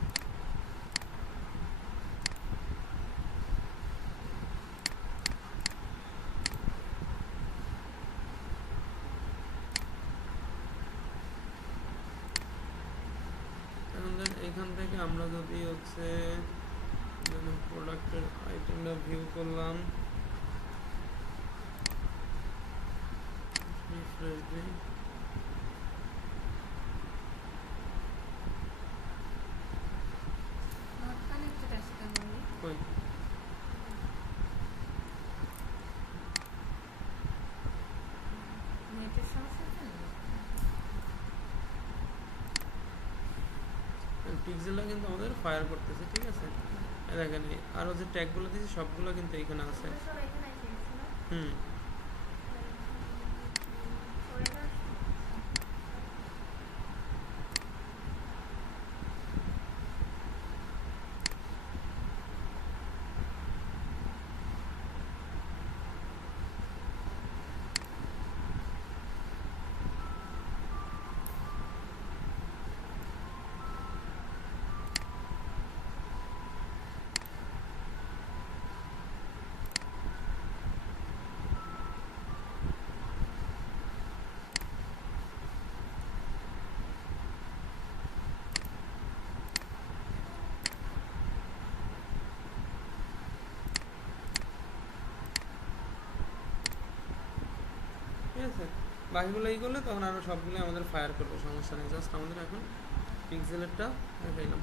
এখান থেকে আমরা যদি হচ্ছে প্রোডাক্টের আইটেমটা ভিউ করলাম, রিফ্রেশ দিই, কই পিক্সেলটা কিন্তু আমাদের ফায়ার করতেছে, ঠিক আছে। দেখেন আরও যে ট্যাগগুলো দিয়েছি সবগুলো কিন্তু এখানে আছে, হুম ঠিক আছে, বাকিগুলো এই করলে তখন আরও সবগুলো আমাদের ফায়ার করবে, সমস্যা নেই। জাস্ট আমাদের এখন পিক্সেলেরটা দেখাইলাম।